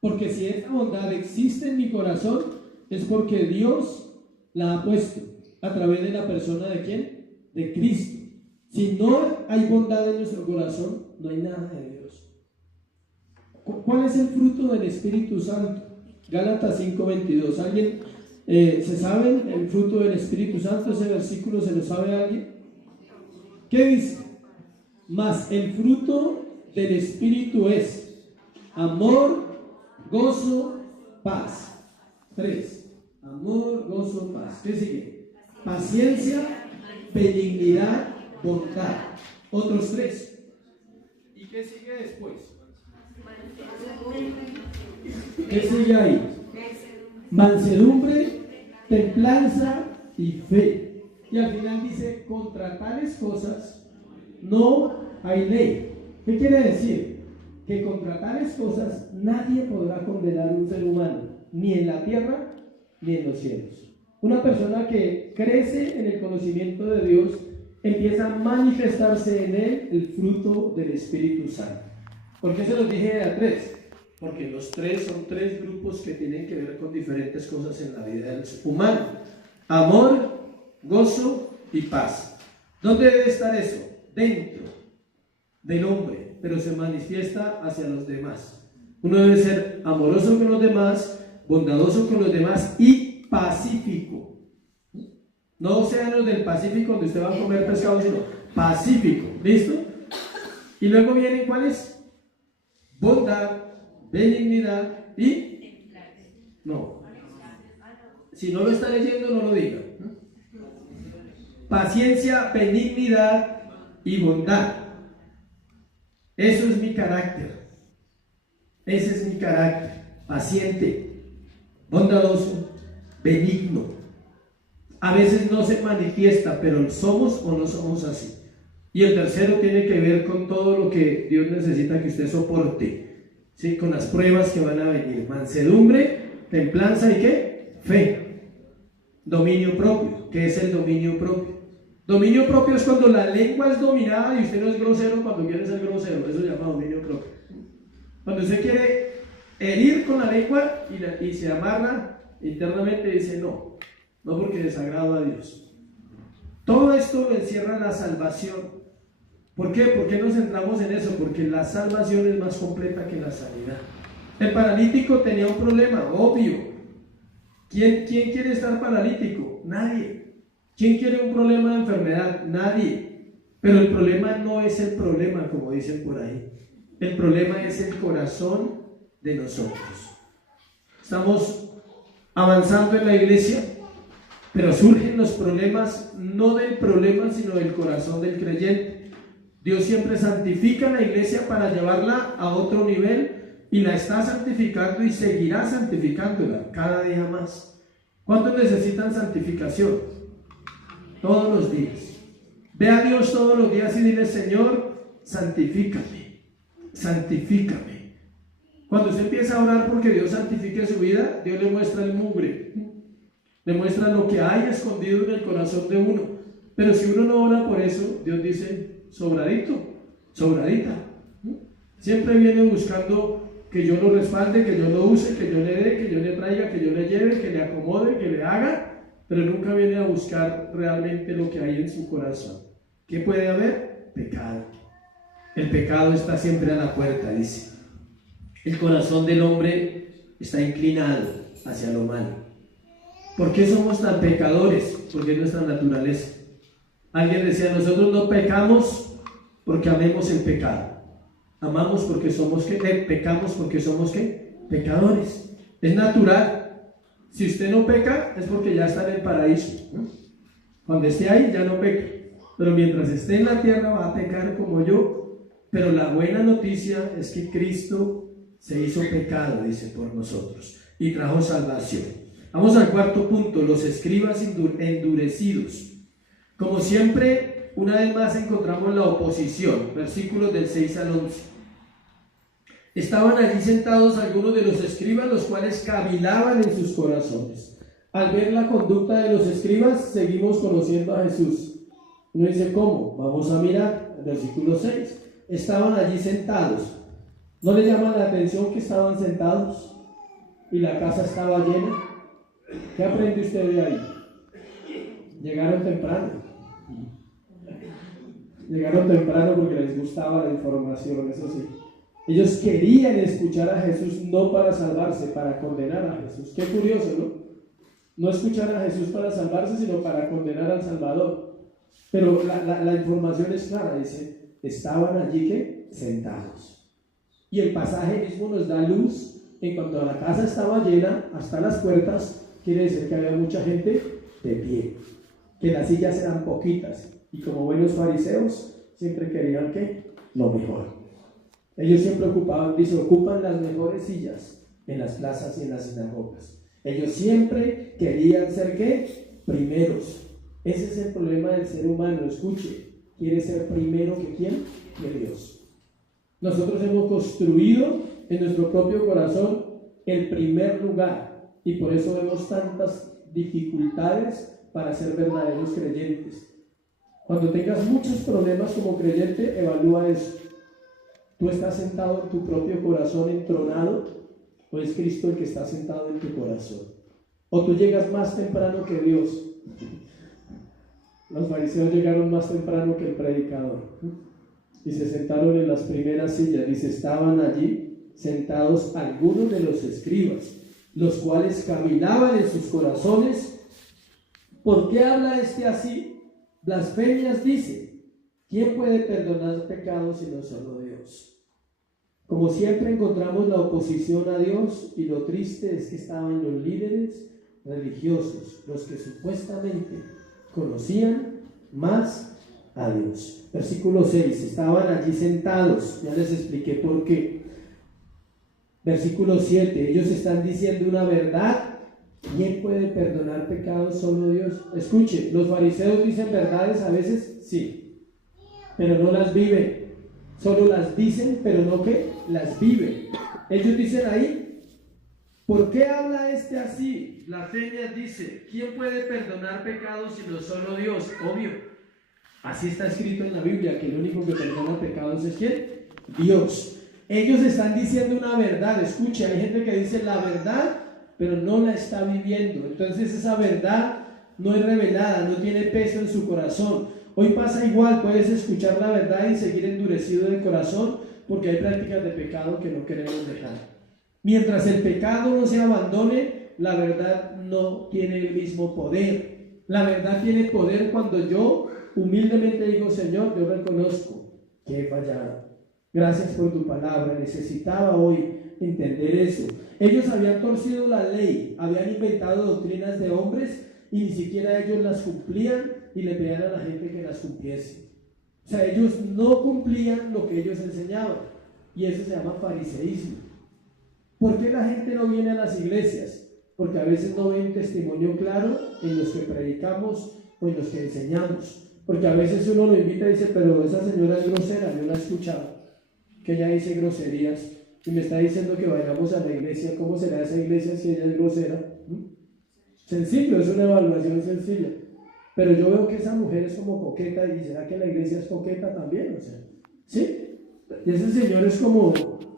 Porque si esa bondad existe en mi corazón, es porque Dios la ha puesto a través de la persona ¿de quién? De Cristo. Si no hay bondad en nuestro corazón, no hay nada de Dios. ¿Cuál es el fruto del Espíritu Santo? Gálatas 5:22. ¿Alguien se sabe el fruto del Espíritu Santo? Ese versículo, ¿se lo sabe alguien? ¿Qué dice? Mas el fruto del Espíritu es amor, gozo, paz. 3. Amor, gozo, paz. ¿Qué sigue? Paciencia, benignidad, bondad. Otros 3. ¿Y qué sigue después? ¿Qué sigue ahí? Mansedumbre, templanza y fe. Y al final dice, contra tales cosas no hay ley. ¿Qué quiere decir? Que contra tales cosas nadie podrá condenar a un ser humano, ni en la tierra ni en los cielos. Una persona que crece en el conocimiento de Dios empieza a manifestarse en él el fruto del Espíritu Santo. ¿Por qué se los dije de a 3? Porque los 3 son 3 grupos que tienen que ver con diferentes cosas en la vida del humano: amor, gozo y paz. ¿Dónde debe estar eso? Dentro del hombre, pero se manifiesta hacia los demás. Uno debe ser amoroso con los demás, bondadoso con los demás y pacífico. No océanos del Pacífico donde usted va a comer pescado, sino pacífico. ¿Listo? Y luego vienen ¿cuáles? Bondad, benignidad y... No. Si no lo está leyendo, no lo diga. Paciencia, benignidad y bondad. Eso es mi carácter. Ese es mi carácter. Paciente, bondadoso, benigno. A veces no se manifiesta, pero somos o no somos así. Y el tercero tiene que ver con todo lo que Dios necesita que usted soporte, ¿sí? Con las pruebas que van a venir. Mansedumbre, templanza y ¿qué? Fe. Dominio propio. ¿Qué es el dominio propio? Dominio propio es cuando la lengua es dominada y usted no es grosero cuando quiere ser grosero. Eso se llama dominio propio. Cuando usted quiere herir con la lengua y se amarra internamente, dice no porque desagrado a Dios. Todo esto lo encierra la salvación. ¿Por qué? ¿Por qué nos centramos en eso? Porque la salvación es más completa que la sanidad. El paralítico tenía un problema, obvio. ¿Quién quiere estar paralítico? Nadie. ¿Quién quiere un problema de enfermedad? Nadie. Pero el problema no es el problema, como dicen por ahí. El problema es el corazón de nosotros. Estamos avanzando en la iglesia, pero surgen los problemas, no del problema, sino del corazón del creyente. Dios siempre santifica la iglesia para llevarla a otro nivel y la está santificando y seguirá santificándola cada día más. ¿Cuántos necesitan santificación? Todos los días. Ve a Dios todos los días y dile: Señor, santifícame, santifícame. Cuando usted empieza a orar porque Dios santifique su vida, Dios le muestra el mugre, le muestra lo que hay escondido en el corazón de uno. Pero si uno no ora por eso, Dios dice: sobradito, sobradita. Siempre viene buscando que yo lo respalde, que yo lo use, que yo le dé, que yo le traiga, que yo le lleve, que le acomode, que le haga, pero nunca viene a buscar realmente lo que hay en su corazón. ¿Qué puede haber? Pecado. El pecado está siempre a la puerta, dice. El corazón del hombre está inclinado hacia lo malo. ¿Por qué somos tan pecadores? Porque es nuestra naturaleza. Alguien decía: nosotros no pecamos porque amemos el pecado. Amamos porque somos ¿qué? Pecamos porque somos ¿qué? Pecadores. Es natural. Si usted no peca es porque ya está en el paraíso, ¿no? Cuando esté ahí ya no peca. Pero mientras esté en la tierra va a pecar como yo. Pero la buena noticia es que Cristo se hizo pecado, dice, por nosotros y trajo salvación. Vamos al cuarto punto: los escribas endurecidos. Como siempre, una vez más encontramos la oposición, versículos del 6 al 11. Estaban allí sentados algunos de los escribas, los cuales cavilaban en sus corazones. Al ver la conducta de los escribas, seguimos conociendo a Jesús. Uno dice, ¿cómo? Vamos a mirar el versículo 6. Estaban allí sentados. ¿No les llama la atención que estaban sentados y la casa estaba llena? ¿Qué aprende usted de ahí? Llegaron temprano. Llegaron temprano porque les gustaba la información, eso sí. Ellos querían escuchar a Jesús no para salvarse, para condenar a Jesús. Qué curioso, ¿no? No escuchar a Jesús para salvarse, sino para condenar al Salvador. Pero la información es clara, dice, estaban allí que sentados. Y el pasaje mismo nos da luz. En cuanto a la casa estaba llena hasta las puertas, quiere decir que había mucha gente de pie, que las sillas eran poquitas, y como buenos fariseos siempre querían que lo mejor. Ellos siempre ocupan las mejores sillas en las plazas y en las sinagogas. Ellos siempre querían ser ¿qué? Primeros. Ese es el problema del ser humano. Escuche, quiere ser primero que ¿quién? Que Dios. Nosotros hemos construido en nuestro propio corazón el primer lugar, y por eso vemos tantas dificultades para ser verdaderos creyentes. Cuando tengas muchos problemas como creyente, evalúa eso. ¿Tú estás sentado en tu propio corazón entronado, o es Cristo el que está sentado en tu corazón? ¿O tú llegas más temprano que Dios? Los fariseos llegaron más temprano que el predicador y se sentaron en las primeras sillas. Dice, estaban allí sentados algunos de los escribas, los cuales caminaban en sus corazones. ¿Por qué habla este así? Blasfemias dice. ¿Quién puede perdonar pecados sino solo Dios? Como siempre encontramos la oposición a Dios, y lo triste es que estaban los líderes religiosos, los que supuestamente conocían más a Dios. Versículo 6, estaban allí sentados, ya les expliqué por qué. Versículo 7, ellos están diciendo una verdad. ¿Quién puede perdonar pecados? Solo Dios. Escuche, los fariseos dicen verdades a veces, sí, pero no las viven. Solo las dicen, pero no que las viven. Ellos dicen ahí, ¿por qué habla este así? Blasfemias dice, ¿quién puede perdonar pecados sino solo Dios? Obvio, así está escrito en la Biblia, que el único que perdona pecados es ¿quién? Dios. Ellos están diciendo una verdad. Escuche, hay gente que dice la verdad, pero no la está viviendo. Entonces esa verdad no es revelada, no tiene peso en su corazón. Hoy pasa igual, puedes escuchar la verdad y seguir endurecido de corazón porque hay prácticas de pecado que no queremos dejar. Mientras el pecado no se abandone, la verdad no tiene el mismo poder. La verdad tiene poder cuando yo humildemente digo, Señor, yo reconozco que he fallado. Gracias por tu palabra, necesitaba hoy entender eso. Ellos habían torcido la ley, habían inventado doctrinas de hombres y ni siquiera ellos las cumplían y le pedían a la gente que las cumpliese. O sea, ellos no cumplían lo que ellos enseñaban, y eso se llama fariseísmo. ¿Por qué la gente no viene a las iglesias? Porque a veces no ven testimonio claro en los que predicamos o en los que enseñamos. Porque a veces uno lo invita y dice, pero esa señora es grosera, yo la he escuchado, que ella dice groserías y me está diciendo que vayamos a la iglesia. ¿Cómo será esa iglesia si ella es grosera? Sencillo, es una evaluación sencilla. Pero yo veo que esa mujer es como coqueta, y ¿será que la iglesia es coqueta también? O sea, ¿sí? Y ese señor es como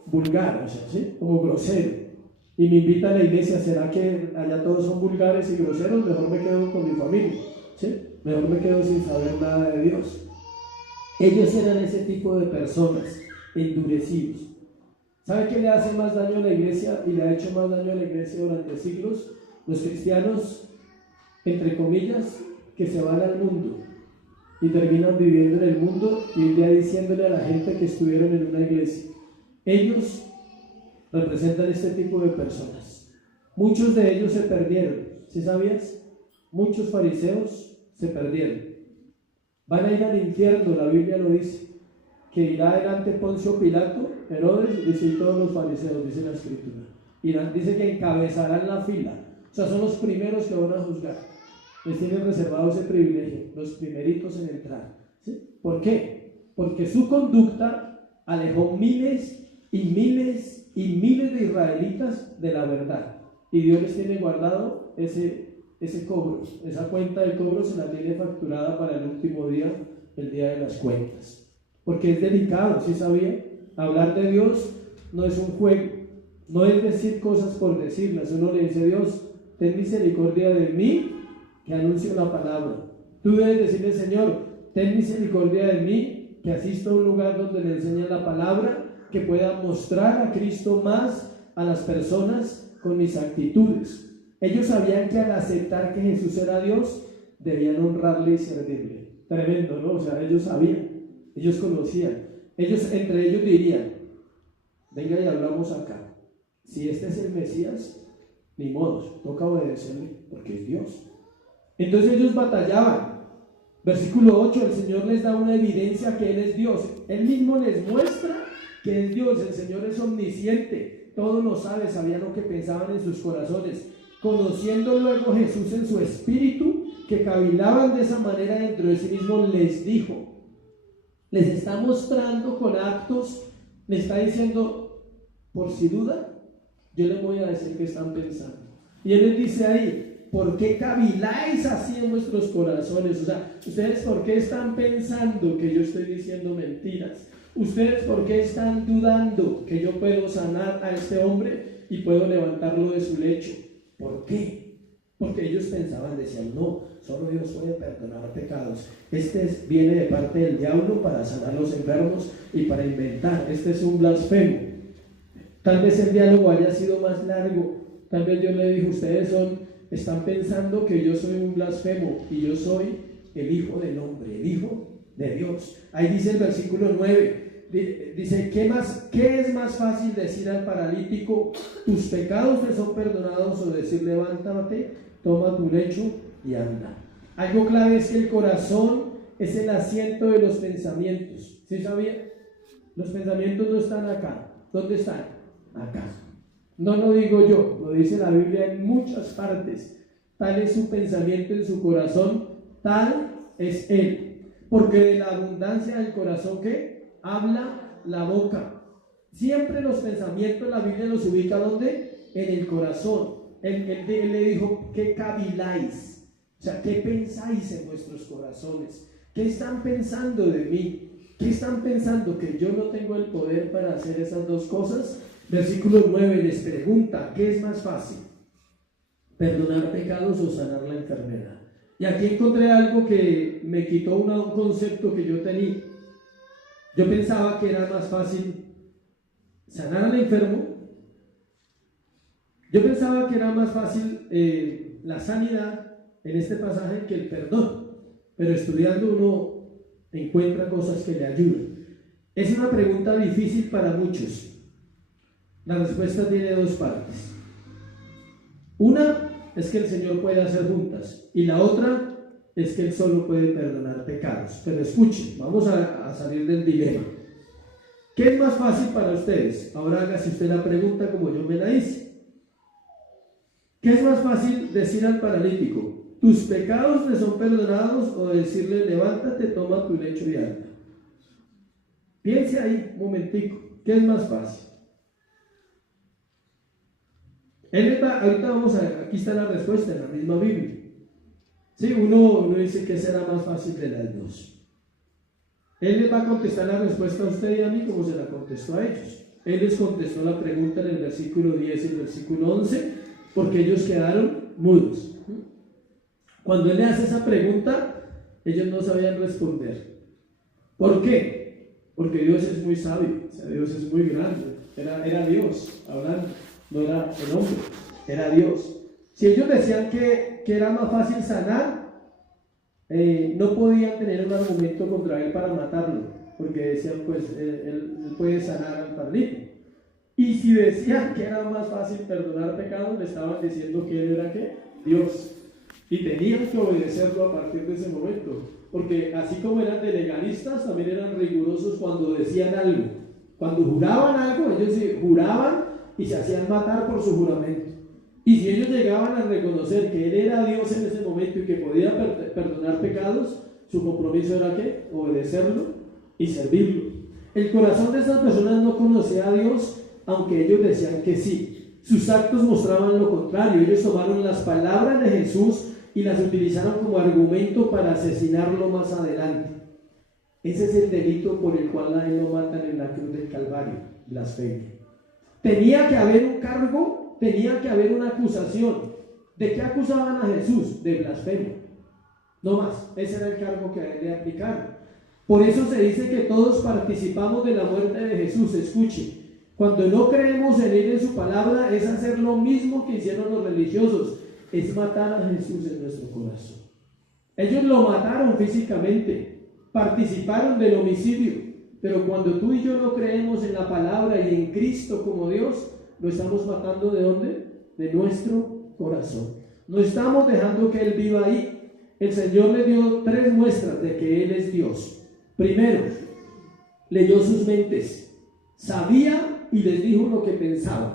vulgar, o sea, ¿sí? Como grosero. Y me invita a la iglesia, ¿será que allá todos son vulgares y groseros? Mejor me quedo con mi familia, ¿sí? Mejor me quedo sin saber nada de Dios. Ellos eran ese tipo de personas, endurecidos. ¿Sabe qué le hace más daño a la iglesia y le ha hecho más daño a la iglesia durante siglos? Los cristianos, entre comillas, que se van al mundo y terminan viviendo en el mundo y un día diciéndole a la gente que estuvieron en una iglesia. Ellos representan este tipo de personas. Muchos de ellos se perdieron, ¿sí sabías? Muchos fariseos se perdieron. Van a ir al infierno, la Biblia lo dice, que irá delante Poncio Pilato, Herodes, dice, y todos los fariseos, dice la escritura. Irán, dice que encabezarán la fila, o sea, son los primeros que van a juzgar. Les tienen reservado ese privilegio, los primeritos en entrar. ¿Sí? ¿Por qué? Porque su conducta alejó miles y miles y miles de israelitas de la verdad. Y Dios les tiene guardado ese cobro. Esa cuenta de cobro se la tiene facturada para el último día, el día de las cuentas. Porque es delicado, ¿sí sabía? Hablar de Dios no es un juego, no es decir cosas por decirlas. Uno le dice: Dios, ten misericordia de mí, que anuncio la palabra. Tú debes decirle: Señor, ten misericordia de mí, que asisto a un lugar donde le enseñan la palabra, que pueda mostrar a Cristo más a las personas con mis actitudes. Ellos sabían que al aceptar que Jesús era Dios, debían honrarle y servirle. Tremendo, ¿no? O sea, ellos sabían, ellos conocían, entre ellos dirían: venga y hablamos acá. Si este es el Mesías, ni modo, toca obedecerle, porque es Dios. Entonces ellos batallaban. Versículo 8, el Señor les da una evidencia que Él es Dios. Él mismo les muestra que es Dios. El Señor es omnisciente, todo lo sabe, sabía lo que pensaban en sus corazones. Conociendo luego Jesús en su espíritu, que cavilaban de esa manera dentro de sí mismo, les dijo, les está mostrando con actos, le está diciendo: por si duda, yo les voy a decir qué están pensando. Y Él les dice ahí: ¿por qué caviláis así en vuestros corazones? O sea, ¿ustedes por qué están pensando que yo estoy diciendo mentiras? ¿Ustedes por qué están dudando que yo puedo sanar a este hombre y puedo levantarlo de su lecho? ¿Por qué? Porque ellos pensaban, decían: no, solo Dios puede perdonar pecados. Viene de parte del diablo para sanar a los enfermos y para inventar. Este es un blasfemo. Tal vez el diálogo haya sido más largo. Tal vez Dios le dijo: ustedes están pensando que yo soy un blasfemo y yo soy el Hijo del Hombre, el Hijo de Dios. Ahí dice el versículo 9. Dice: ¿qué es más fácil decir al paralítico: tus pecados te son perdonados, o decir: levántate, toma tu lecho y anda? Algo clave es que el corazón es el asiento de los pensamientos. ¿Sí sabía? Los pensamientos no están acá. ¿Dónde están? Acá. No lo digo yo, lo dice la Biblia en muchas partes. Tal es su pensamiento en su corazón, tal es él. Porque de la abundancia del corazón, ¿qué? Habla la boca. Siempre los pensamientos la Biblia los ubica ¿dónde? En el corazón. Él le dijo: ¿qué caviláis? O sea, ¿qué pensáis en vuestros corazones? ¿Qué están pensando de mí? ¿Qué están pensando? ¿Que yo no tengo el poder para hacer esas dos cosas? Versículo 9 les pregunta: ¿qué es más fácil? ¿Perdonar pecados o sanar la enfermedad? Y aquí encontré algo que me quitó un concepto que yo tenía. Yo pensaba que era más fácil sanar al enfermo. Yo pensaba que era más fácil la sanidad en este pasaje que el perdón. Pero estudiando uno encuentra cosas que le ayudan. Es una pregunta difícil para muchos. La respuesta tiene dos partes. Una es que el Señor puede hacer juntas, y la otra es que Él solo puede perdonar pecados. Pero escuchen, vamos a salir del dilema. ¿Qué es más fácil para ustedes? Ahora hágase usted la pregunta como yo me la hice. ¿Qué es más fácil decir al paralítico: tus pecados te son perdonados, o decirle: levántate, toma tu lecho y anda? Piense ahí un momentico. ¿Qué es más fácil? Ahorita aquí está la respuesta en la misma Biblia. Sí, uno dice: ¿qué será más fácil de las dos? Él les va a contestar la respuesta a usted y a mí como se la contestó a ellos. Él les contestó la pregunta en el versículo 10 y el versículo 11, porque ellos quedaron mudos. Cuando Él le hace esa pregunta, ellos no sabían responder. ¿Por qué? Porque Dios es muy sabio, o sea, Dios es muy grande. Era Dios hablando, no era el hombre, era Dios. Si ellos decían que era más fácil sanar, no podían tener un argumento contra Él para matarlo, porque decían: pues él puede sanar al paralítico. Y si decían que era más fácil perdonar pecados, le estaban diciendo que Él era ¿qué? Dios. Y tenían que obedecerlo a partir de ese momento, porque así como eran de legalistas, también eran rigurosos cuando decían algo. Cuando juraban algo, ellos juraban y se hacían matar por su juramento. Y si ellos llegaban a reconocer que Él era Dios en ese momento y que podía perdonar pecados, Su compromiso era ¿qué? Obedecerlo y servirlo. El corazón de estas personas no conocía a Dios, aunque ellos decían que sí. Sus actos mostraban lo contrario. Ellos tomaron las palabras de Jesús y las utilizaron como argumento para asesinarlo más adelante. Ese es el delito por el cual a él lo matan en la cruz del Calvario, blasfemia. Tenía que haber un cargo, tenía que haber una acusación. ¿De qué acusaban a Jesús? De blasfemia. No más, ese era el cargo que a él le aplicaron. Por eso se dice que todos participamos de la muerte de Jesús. Escuche, cuando no creemos en él y en su palabra, es hacer lo mismo que hicieron los religiosos, es matar a Jesús en nuestro corazón. Ellos lo mataron físicamente, participaron del homicidio, pero cuando tú y yo no creemos en la palabra y en Cristo como Dios, lo estamos matando ¿de dónde? De nuestro corazón. No estamos dejando que Él viva ahí. El Señor le dio 3 muestras de que Él es Dios. Primero, leyó sus mentes, sabía y les dijo lo que pensaban.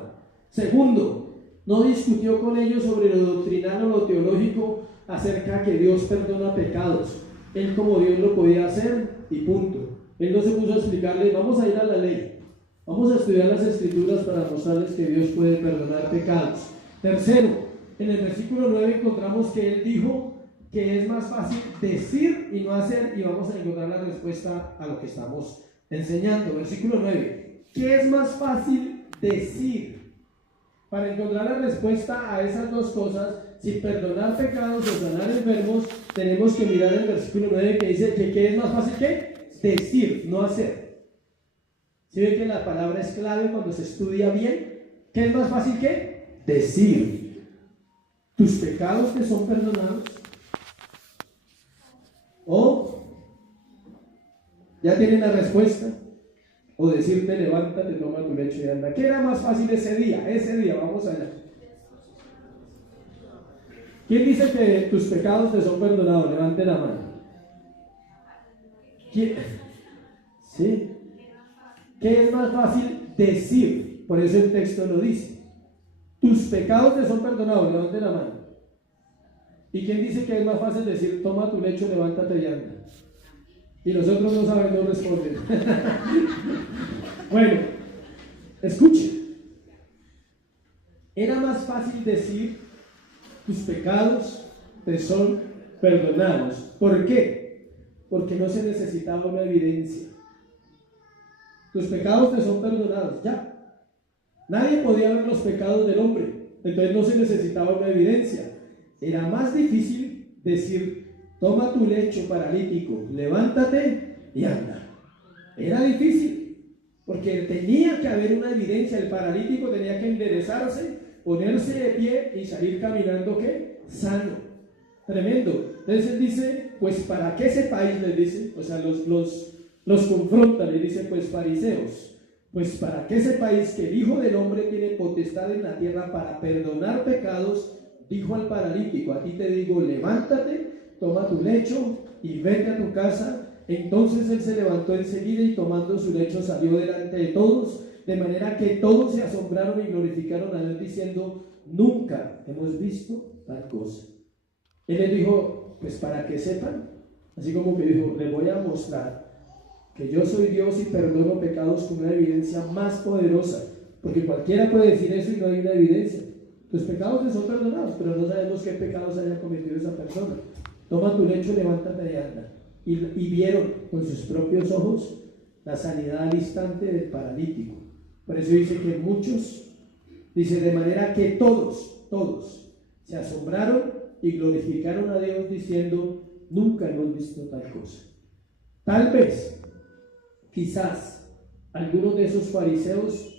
Segundo, no discutió con ellos sobre lo doctrinal o lo teológico acerca de que Dios perdona pecados. Él como Dios lo podía hacer y punto. Él no se puso a explicarles, vamos a ir a la ley, vamos a estudiar las escrituras para mostrarles que Dios puede perdonar pecados. Tercero, en el versículo 9 encontramos que Él dijo que es más fácil decir y no hacer, y vamos a encontrar la respuesta a lo que estamos enseñando. Versículo 9, ¿qué es más fácil decir? Para encontrar la respuesta a esas dos cosas, si perdonar pecados o sanar enfermos, tenemos que mirar el versículo 9 que dice que ¿qué es más fácil que? Decir, no hacer. ¿Sí ven que la palabra es clave cuando se estudia bien? ¿Qué es más fácil que? Decir. ¿Tus pecados te son perdonados? O ya tienen la respuesta, o decirte levántate, toma tu lecho y anda. ¿Qué era más fácil ese día? Vamos allá. ¿Quién dice que tus pecados te son perdonados? Levante la mano. ¿Quién? ¿Sí? ¿Qué es más fácil decir? Por eso el texto lo dice. Tus pecados te son perdonados, levante la mano. ¿Y quién dice que es más fácil decir, toma tu lecho, levántate y anda? Y los otros no saben, no responden. Bueno, escuche. Era más fácil decir, tus pecados te son perdonados. ¿Por qué? Porque no se necesitaba una evidencia. Tus pecados te son perdonados, ya. Nadie podía ver los pecados del hombre, entonces no se necesitaba una evidencia. Era más difícil decir, toma tu lecho paralítico, levántate y anda. Era difícil, porque tenía que haber una evidencia. El paralítico tenía que enderezarse, ponerse de pie y salir caminando, ¿qué? Sano. Tremendo. Entonces él dice, pues para que sepáis, les dice, o sea, los confronta, les dice, pues fariseos, pues para que sepáis que el Hijo del Hombre tiene potestad en la tierra para perdonar pecados. Dijo al paralítico, a ti te digo, levántate, toma tu lecho y vete a tu casa. Entonces él se levantó enseguida y tomando su lecho salió delante de todos, de manera que todos se asombraron y glorificaron a Dios diciendo, nunca hemos visto tal cosa. Él les dijo, pues para que sepan, así como que dijo, les voy a mostrar que yo soy Dios y perdono pecados con una evidencia más poderosa, porque cualquiera puede decir eso y no hay una evidencia. Los pecados les son perdonados, pero no sabemos qué pecados haya cometido esa persona. Toma tu lecho, levántate y anda. Y vieron con sus propios ojos la sanidad al instante del paralítico. Por eso dice que muchos, dice de manera que todos se asombraron y glorificaron a Dios diciendo, nunca hemos visto tal cosa. Tal vez, quizás, algunos de esos fariseos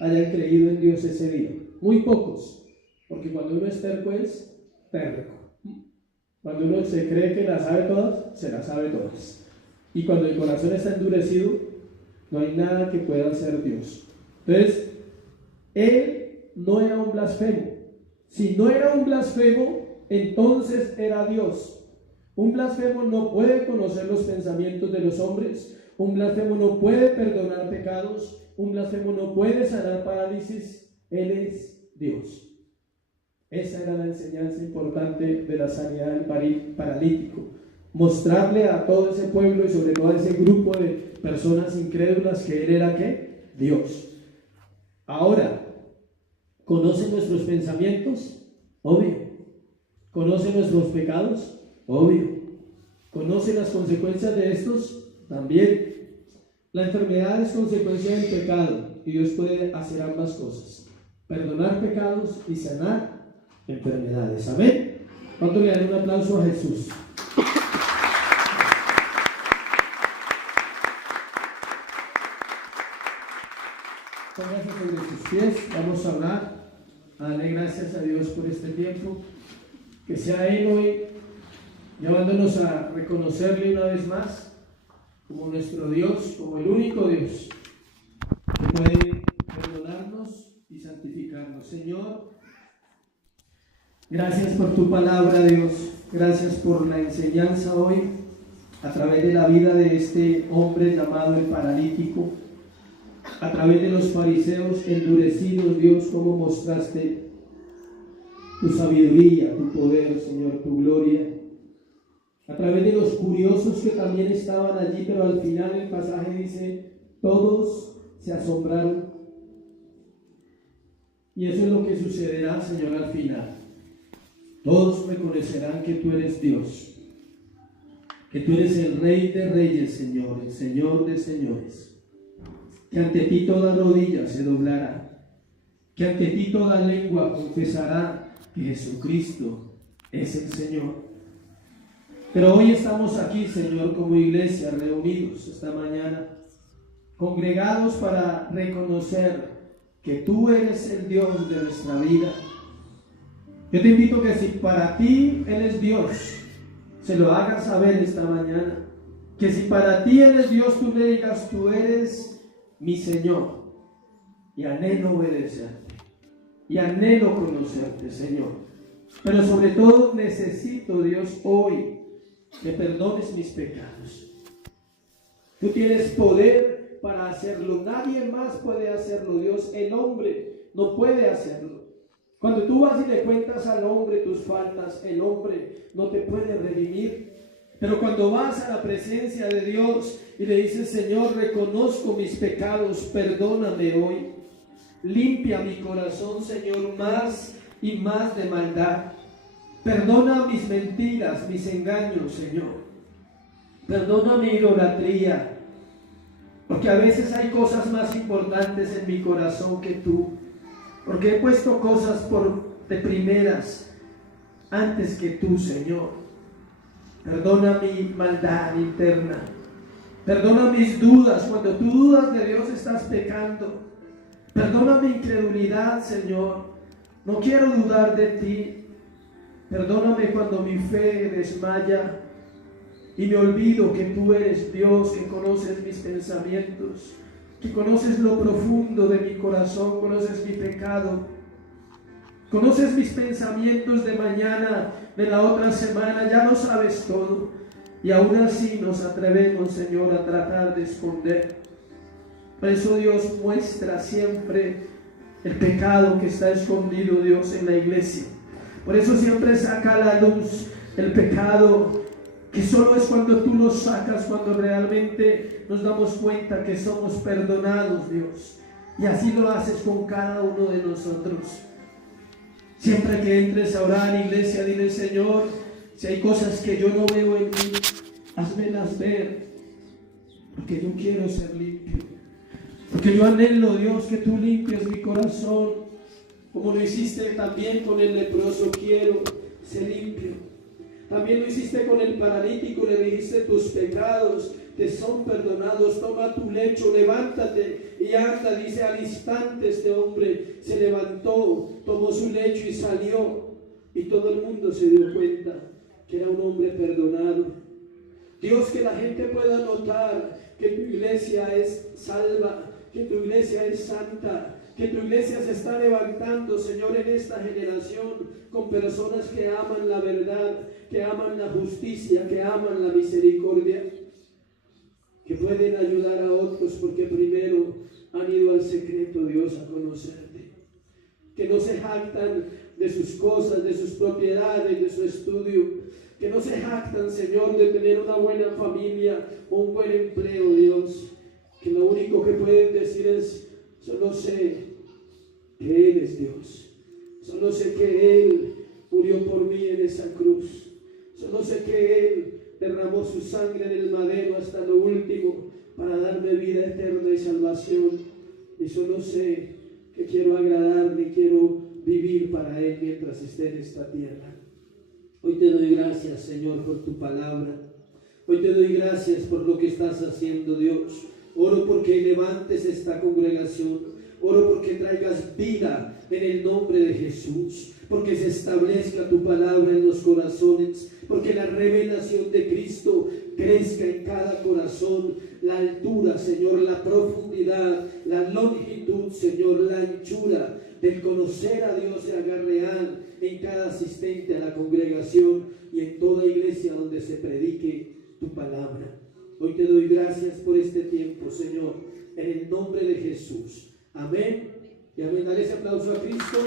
hayan creído en Dios ese día. Muy pocos. Porque cuando uno es terco es terco. Cuando uno se cree que las sabe todas, se las sabe todas. Y cuando el corazón está endurecido, no hay nada que pueda hacer Dios. Entonces, él no era un blasfemo. Si no era un blasfemo, entonces era Dios. Un blasfemo no puede conocer los pensamientos de los hombres. Un blasfemo no puede perdonar pecados. Un blasfemo no puede sanar parálisis. Él es Dios. Esa era la enseñanza importante de la sanidad del paralítico. mostrarle a todo ese pueblo y sobre todo a ese grupo de personas incrédulas que Él era ¿qué? Dios. Ahora, ¿conoce nuestros pensamientos? Obvio. ¿Conoce nuestros pecados? Obvio. ¿Conoce las consecuencias de estos? También. La enfermedad es consecuencia del pecado y Dios puede hacer ambas cosas: perdonar pecados y sanar enfermedades. Amén. ¿Cuánto le dan un aplauso a Jesús? Póngase sobre sus pies, vamos a orar, a darle gracias a Dios por este tiempo, que sea Él hoy llevándonos a reconocerle una vez más como nuestro Dios, como el único Dios que puede perdonarnos y santificarnos. Señor, gracias por tu palabra, Dios, gracias por la enseñanza hoy a través de la vida de este hombre llamado el paralítico. A través de los fariseos endurecidos, Dios, cómo mostraste tu sabiduría, tu poder, Señor, tu gloria. A través de los curiosos que también estaban allí, pero al final el pasaje dice, todos se asombraron. Y eso es lo que sucederá, Señor, al final. Todos reconocerán que tú eres Dios, que tú eres el Rey de Reyes, Señor, el Señor de Señores. Que ante ti toda rodilla se doblará, que ante ti toda lengua confesará que Jesucristo es el Señor. Pero hoy estamos aquí, Señor, como iglesia, reunidos esta mañana, congregados para reconocer que tú eres el Dios de nuestra vida. Yo te invito que si para ti Él es Dios, se lo hagas saber esta mañana. Que si para ti Él es Dios, tú le digas, tú eres mi Señor, y anhelo obedecerte, y anhelo conocerte, Señor. Pero sobre todo necesito, Dios, hoy que perdones mis pecados. Tú tienes poder para hacerlo, nadie más puede hacerlo, Dios. El hombre no puede hacerlo. Cuando tú vas y le cuentas al hombre tus faltas, el hombre no te puede redimir. Pero cuando vas a la presencia de Dios y le dices, Señor, reconozco mis pecados, perdóname hoy, limpia mi corazón, Señor, más y más de maldad, perdona mis mentiras, mis engaños, Señor, perdona mi idolatría, porque a veces hay cosas más importantes en mi corazón que tú, porque he puesto cosas de primeras antes que tú, Señor. Perdona mi maldad interna. Perdona mis dudas. Cuando tú dudas de Dios estás pecando. Perdona mi incredulidad, Señor. No quiero dudar de ti. Perdóname cuando mi fe desmaya y me olvido que tú eres Dios, que conoces mis pensamientos, que conoces lo profundo de mi corazón, conoces mi pecado. Conoces mis pensamientos de mañana, de la otra semana, ya lo sabes todo. Y aún así nos atrevemos, Señor, a tratar de esconder. Por eso Dios muestra siempre el pecado que está escondido, Dios, en la iglesia. Por eso siempre saca a la luz el pecado, que solo es cuando tú lo sacas, cuando realmente nos damos cuenta que somos perdonados, Dios. Y así lo haces con cada uno de nosotros. Siempre que entres a orar, iglesia, dile, Señor, si hay cosas que yo no veo en mí, házmelas ver, porque yo quiero ser limpio, porque yo anhelo, Dios, que tú limpies mi corazón, como lo hiciste también con el leproso. Quiero ser limpio. También lo hiciste con el paralítico, le dijiste, tus pecados te son perdonados, toma tu lecho, levántate y anda. Dice, al instante este hombre se levantó, tomó su lecho y salió, y todo el mundo se dio cuenta que era un hombre perdonado. Dios, que la gente pueda notar que tu iglesia es salva, que tu iglesia es santa, que tu iglesia se está levantando, Señor, en esta generación, con personas que aman la verdad, que aman la justicia, que aman la misericordia, que pueden ayudar a otros porque primero han ido al secreto, Dios, a conocerte, que no se jactan de sus cosas, de sus propiedades, de su estudio, que no se jactan, Señor, de tener una buena familia o un buen empleo, Dios, que lo único que pueden decir es: solo sé que Él es Dios, solo sé que Él murió por mí en esa cruz, solo sé que Él derramó su sangre en el madero hasta lo último para darme vida eterna y salvación, y solo sé que quiero agradarle y quiero vivir para Él mientras esté en esta tierra. Hoy te doy gracias, Señor, por tu palabra. Hoy te doy gracias por lo que estás haciendo, Dios. Oro porque levantes esta congregación. Oro porque traigas vida en el nombre de Jesús. Porque se establezca tu palabra en los corazones. Porque la revelación de Cristo crezca en cada corazón. La altura, Señor, la profundidad, la longitud, Señor, la anchura del conocer a Dios se haga real en cada asistente a la congregación y en toda iglesia donde se predique tu palabra. Hoy te doy gracias por este tiempo, Señor, en el nombre de Jesús. Amén. Y amén. Dale ese aplauso a Cristo.